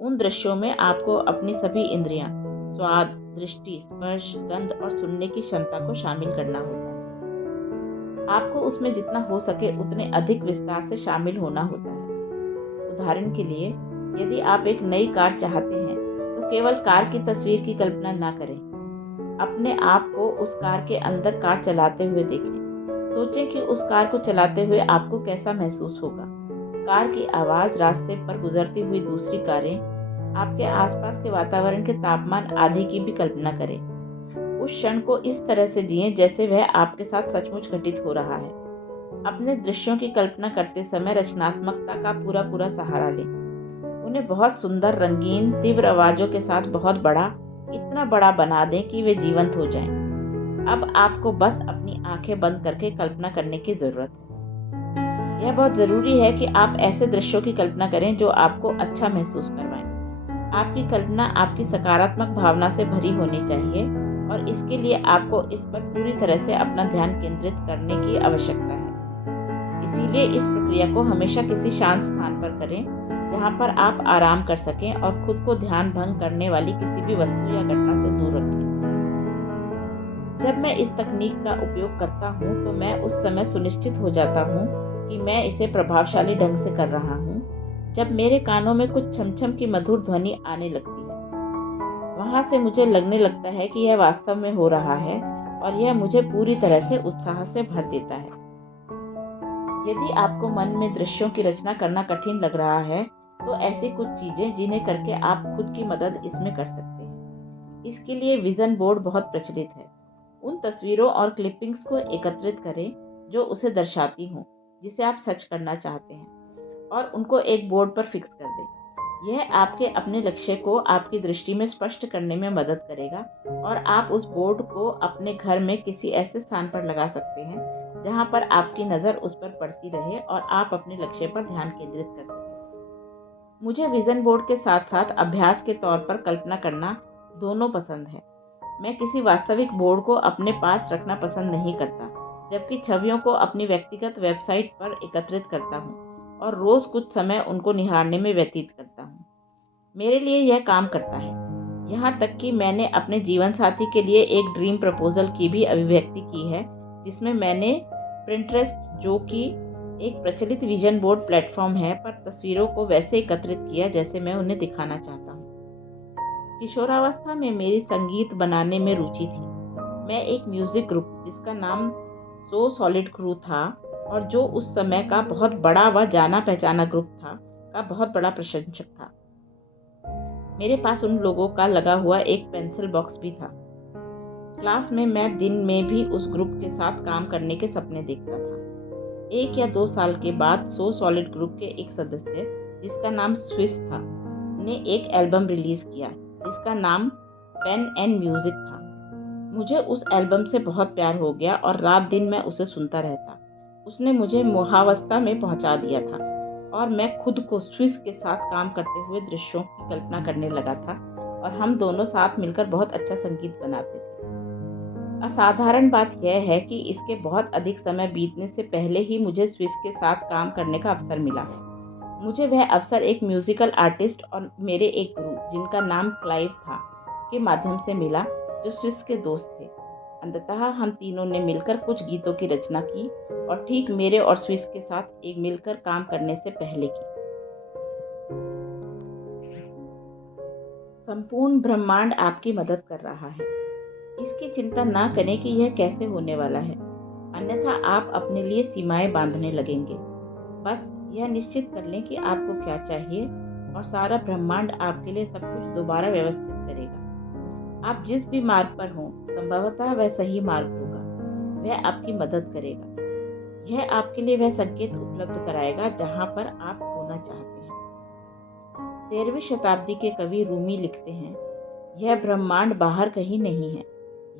उन दृश्यों में आपको अपनी सभी इंद्रियां, स्वाद, दृष्टि, स्पर्श, गंध और सुनने की क्षमता को शामिल करना होता है। आपको उसमें जितना हो सके उतने अधिक विस्तार से शामिल होना होता है। उदाहरण के लिए, यदि आप एक नई कार चाहते हैं तो केवल कार की तस्वीर की कल्पना ना करें। अपने आप को उस कार के अंदर कार चलाते हुए देखें। सोचें कि उस कार को चलाते हुए आपको कैसा महसूस होगा। कार की आवाज़, रास्ते पर गुजरती हुई दूसरी कारें, आपके आसपास के वातावरण के तापमान आदि की भी कल्पना करें। उस क्षण को इस तरह से जिएं जैसे वह आपके साथ सचमुच घटित हो रहा है। अपने दृश्यों की कल्पना करते समय रचनात्मकता का पूरा सहारा लें। उन्हें बहुत सुंदर, रंगीन, तीव्र आवाज़ों के साथ बहुत बड़ा, इतना बड़ा बना दें कि वे जीवंत हो जाएं। अब आपको बस अपनी आंखें बंद करके कल्पना करने की जरूरत है। यह बहुत जरूरी है कि आप ऐसे दृश्यों की कल्पना करें जो आपको अच्छा महसूस करवाएं। आपकी कल्पना आपकी सकारात्मक भावना से भरी होनी चाहिए और इसके लिए आपको इस पर पूरी तरह से अपना ध्यान केंद्रित करने की आवश्यकता है। इसीलिए इस प्रक्रिया को हमेशा किसी शांत स्थान पर करें, जहाँ पर आप आराम कर सकें और खुद को ध्यान भंग करने वाली किसी भी वस्तु या घटना से दूर रखें। जब मैं इस तकनीक का उपयोग करता हूँ तो मैं उस समय सुनिश्चित हो जाता हूँ कि मैं इसे प्रभावशाली ढंग से कर रहा हूँ। जब मेरे कानों में कुछ छमछम की मधुर ध्वनि आने लगती है, वहाँ से मुझे लगने लगता है कि यह वास्तव में हो रहा है और यह मुझे पूरी तरह से उत्साह से भर देता है। यदि आपको मन में दृश्यों की रचना करना कठिन लग रहा है तो ऐसी कुछ चीजें जिन्हें करके आप खुद की मदद इसमें कर सकते हैं। इसके लिए विजन बोर्ड बहुत प्रचलित है। उन तस्वीरों और क्लिपिंग्स को एकत्रित करें जो उसे दर्शाती हों जिसे आप सच करना चाहते हैं, और उनको एक बोर्ड पर फिक्स कर दें। यह आपके अपने लक्ष्य को आपकी दृष्टि में स्पष्ट करने में मदद करेगा और आप उस बोर्ड को अपने घर में किसी ऐसे स्थान पर लगा सकते हैं जहां पर आपकी नज़र उस पर पड़ती रहे और आप अपने लक्ष्य पर ध्यान केंद्रित कर सकें। मुझे विजन बोर्ड के साथ साथ अभ्यास के तौर पर कल्पना करना दोनों पसंद है। मैं किसी वास्तविक बोर्ड को अपने पास रखना पसंद नहीं करता, जबकि छवियों को अपनी व्यक्तिगत वेबसाइट पर एकत्रित करता हूँ और रोज कुछ समय उनको निहारने में व्यतीत करता हूँ। मेरे लिए यह काम करता है, यहाँ तक कि मैंने अपने जीवन साथी के लिए एक ड्रीम प्रपोजल की भी अभिव्यक्ति की है, जिसमें मैंने प्रिंटरेस्ट, जो कि एक प्रचलित विजन बोर्ड प्लेटफॉर्म है, पर तस्वीरों को वैसे एकत्रित किया जैसे मैं उन्हें दिखाना चाहता हूँ। किशोरावस्था में मेरी संगीत बनाने में रुचि थी। मैं एक म्यूजिक ग्रुप जिसका नाम सो सॉलिड क्रू था और जो उस समय का बहुत बड़ा व जाना पहचाना ग्रुप था, का बहुत बड़ा प्रशंसक था। मेरे पास उन लोगों का लगा हुआ एक पेंसिल बॉक्स भी था। क्लास में मैं दिन में भी उस ग्रुप के साथ काम करने के सपने देखता था। 1 या 2 साल के बाद सो सॉलिड ग्रुप के एक सदस्य, जिसका नाम स्विस था, ने एक एल्बम रिलीज किया जिसका नाम पेन एंड म्यूजिक था। मुझे उस एल्बम से बहुत प्यार हो गया और रात दिन मैं उसे सुनता रहता। उसने मुझे मोहावस्था में पहुंचा दिया था और मैं खुद को स्विस के साथ काम करते हुए दृश्यों की कल्पना करने लगा था और हम दोनों साथ मिलकर बहुत अच्छा संगीत बनाते थे। असाधारण बात यह है कि इसके बहुत अधिक समय बीतने से पहले ही मुझे स्विस के साथ काम करने का अवसर मिला। मुझे वह अवसर एक म्यूजिकल आर्टिस्ट और मेरे एक गुरु, जिनका नाम क्लाइव था, के माध्यम से मिला, जो स्विस के दोस्त थे। अंततः हम तीनों ने मिलकर कुछ गीतों की रचना की और ठीक मेरे और स्विस के साथ एक मिलकर काम करने से पहले की। संपूर्ण ब्रह्मांड आपकी मदद कर रहा है। इसकी चिंता ना करें कि यह कैसे होने वाला है, अन्यथा आप अपने लिए सीमाएं बांधने लगेंगे। बस यह निश्चित कर लें कि आपको क्या चाहिए और सारा ब्रह्मांड आपके लिए सब कुछ दोबारा व्यवस्थित करेगा। आप जिस भी मार्ग पर हों, संभवतः वह सही मार्ग होगा। वह आपकी मदद करेगा। यह आपके लिए वह संकेत उपलब्ध कराएगा जहां पर आप होना चाहते हैं। 13वीं शताब्दी के कवि रूमी लिखते हैं, यह ब्रह्मांड बाहर कहीं नहीं है,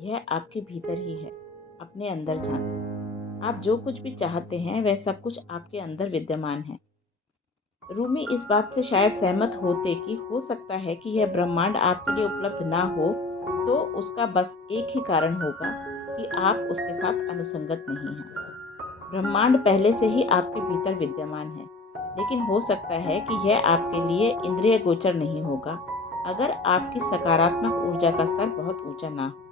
यह आपके भीतर ही है। अपने अंदर झांकें। आप जो कुछ भी चाहते हैं वह सब कुछ आपके अंदर विद्यमान है। रूमी इस बात से शायद सहमत होते कि हो सकता है कि यह ब्रह्मांड आपके लिए उपलब्ध ना हो, तो उसका बस एक ही कारण होगा कि आप उसके साथ अनुसंगत नहीं हैं। ब्रह्मांड पहले से ही आपके भीतर विद्यमान है, लेकिन हो सकता है कि यह आपके लिए इंद्रिय गोचर नहीं होगा अगर आपकी सकारात्मक ऊर्जा का स्तर बहुत ऊंचा ना हो।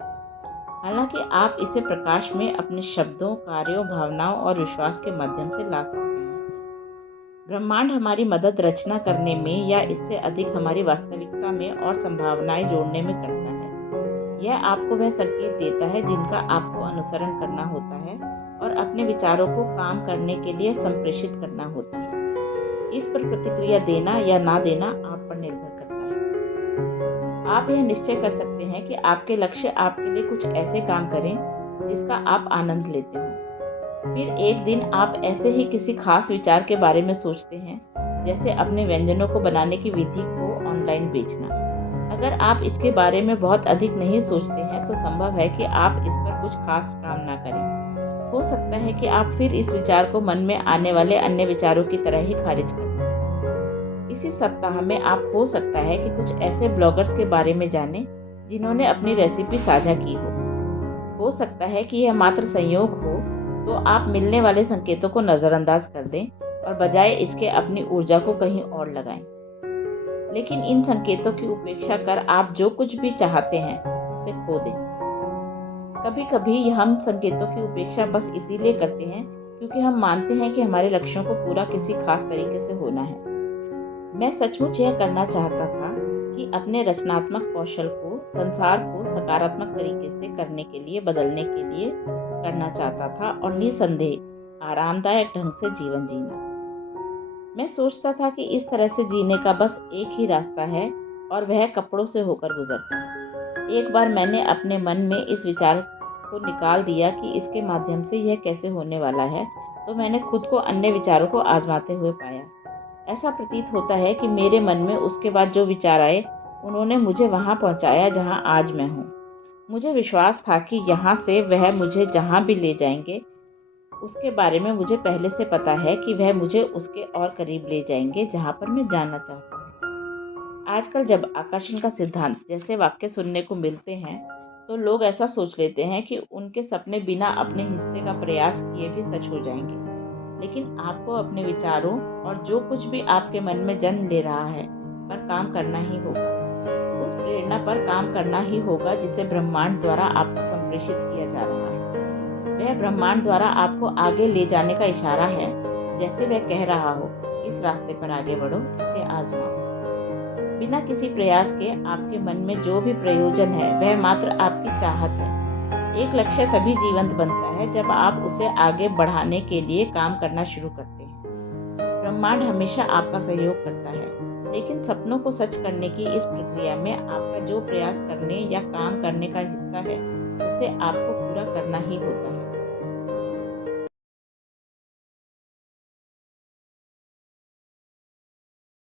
हालांकि आप इसे प्रकाश में अपने शब्दों, कार्यों, भावनाओं और विश्वास के माध्यम से ला सकते हैं। ब्रह्मांड हमारी मदद रचना करने में या इससे अधिक हमारी वास्तविकता में और संभावनाएं जोड़ने में करता है। यह आपको वह संकेत देता है जिनका आपको अनुसरण करना होता है और अपने विचारों को काम करने के लिए संप्रेषित करना होता है। इस पर प्रतिक्रिया देना या ना देना आप पर निर्भर करता है। आप यह निश्चय कर सकते हैं कि आपके लक्ष्य आपके लिए कुछ ऐसे काम करें जिसका आप आनंद लेते हो। फिर एक दिन आप ऐसे ही किसी खास विचार के बारे में सोचते हैं, जैसे अपने व्यंजनों को बनाने की विधि को ऑनलाइन बेचना। अगर आप इसके बारे में बहुत अधिक नहीं सोचते हैं तो संभव है कि आप इस पर कुछ खास काम ना करें। हो सकता है कि आप फिर इस विचार को मन में आने वाले अन्य विचारों की तरह ही खारिज कर दें। इसी सप्ताह में आप हो सकता है कि कुछ ऐसे ब्लॉगर्स के बारे में जानें जिन्होंने अपनी रेसिपी साझा की हो। हो सकता है कि यह मात्र संयोग हो, तो आप मिलने वाले संकेतों को नज़रअंदाज कर दें और बजाय इसके अपनी ऊर्जा को कहीं और लगाएं। लेकिन इन संकेतों की उपेक्षा कर आप जो कुछ भी चाहते हैं उसे खो दें। कभी कभी हम संकेतों की उपेक्षा बस इसीलिए करते हैं क्योंकि हम मानते हैं कि हमारे लक्ष्यों को पूरा किसी खास तरीके से होना है। मैं सचमुच यह करना चाहता था कि अपने रचनात्मक कौशल को, संसार को सकारात्मक तरीके से करने के लिए, बदलने के लिए करना चाहता था और निसंदेह आरामदायक ढंग से जीवन जीना। मैं सोचता था कि इस तरह से जीने का बस एक ही रास्ता है और वह कपड़ों से होकर गुजरता है। एक बार मैंने अपने मन में इस विचार को निकाल दिया कि इसके माध्यम से यह कैसे होने वाला है, तो मैंने खुद को अन्य विचारों को आजमाते हुए पाया। ऐसा प्रतीत होता है कि मेरे मन में उसके बाद जो विचार आए, उन्होंने मुझे वहां पहुंचाया जहां आज मैं हूं। मुझे विश्वास था कि यहाँ से वह मुझे जहां भी ले जाएंगे, उसके बारे में मुझे पहले से पता है कि वह मुझे उसके और करीब ले जाएंगे जहां पर मैं जाना चाहता हूँ। आजकल जब आकर्षण का सिद्धांत जैसे वाक्य सुनने को मिलते हैं, तो लोग ऐसा सोच लेते हैं कि उनके सपने बिना अपने हिस्से का प्रयास किए भी सच हो जाएंगे। लेकिन आपको अपने विचारों और जो कुछ भी आपके मन में जन्म ले रहा है पर काम करना ही होगा। उस प्रेरणा पर काम करना ही होगा जिसे ब्रह्मांड द्वारा आपको संप्रेषित किया जा रहा है। वह ब्रह्मांड द्वारा आपको आगे ले जाने का इशारा है, जैसे वह कह रहा हो, इस रास्ते पर आगे बढ़ो, इसे आजमाओ। बिना किसी प्रयास के आपके मन में जो भी प्रयोजन है वह मात्र आपकी चाहत है। एक लक्ष्य तभी जीवंत बनता है जब आप उसे आगे बढ़ाने के लिए काम करना शुरू करते हैं। ब्रह्मांड हमेशा आपका सहयोग करता है, लेकिन सपनों को सच करने की इस प्रक्रिया में आपका जो प्रयास करने या काम करने का हिस्सा है, उसे आपको पूरा करना ही होता है।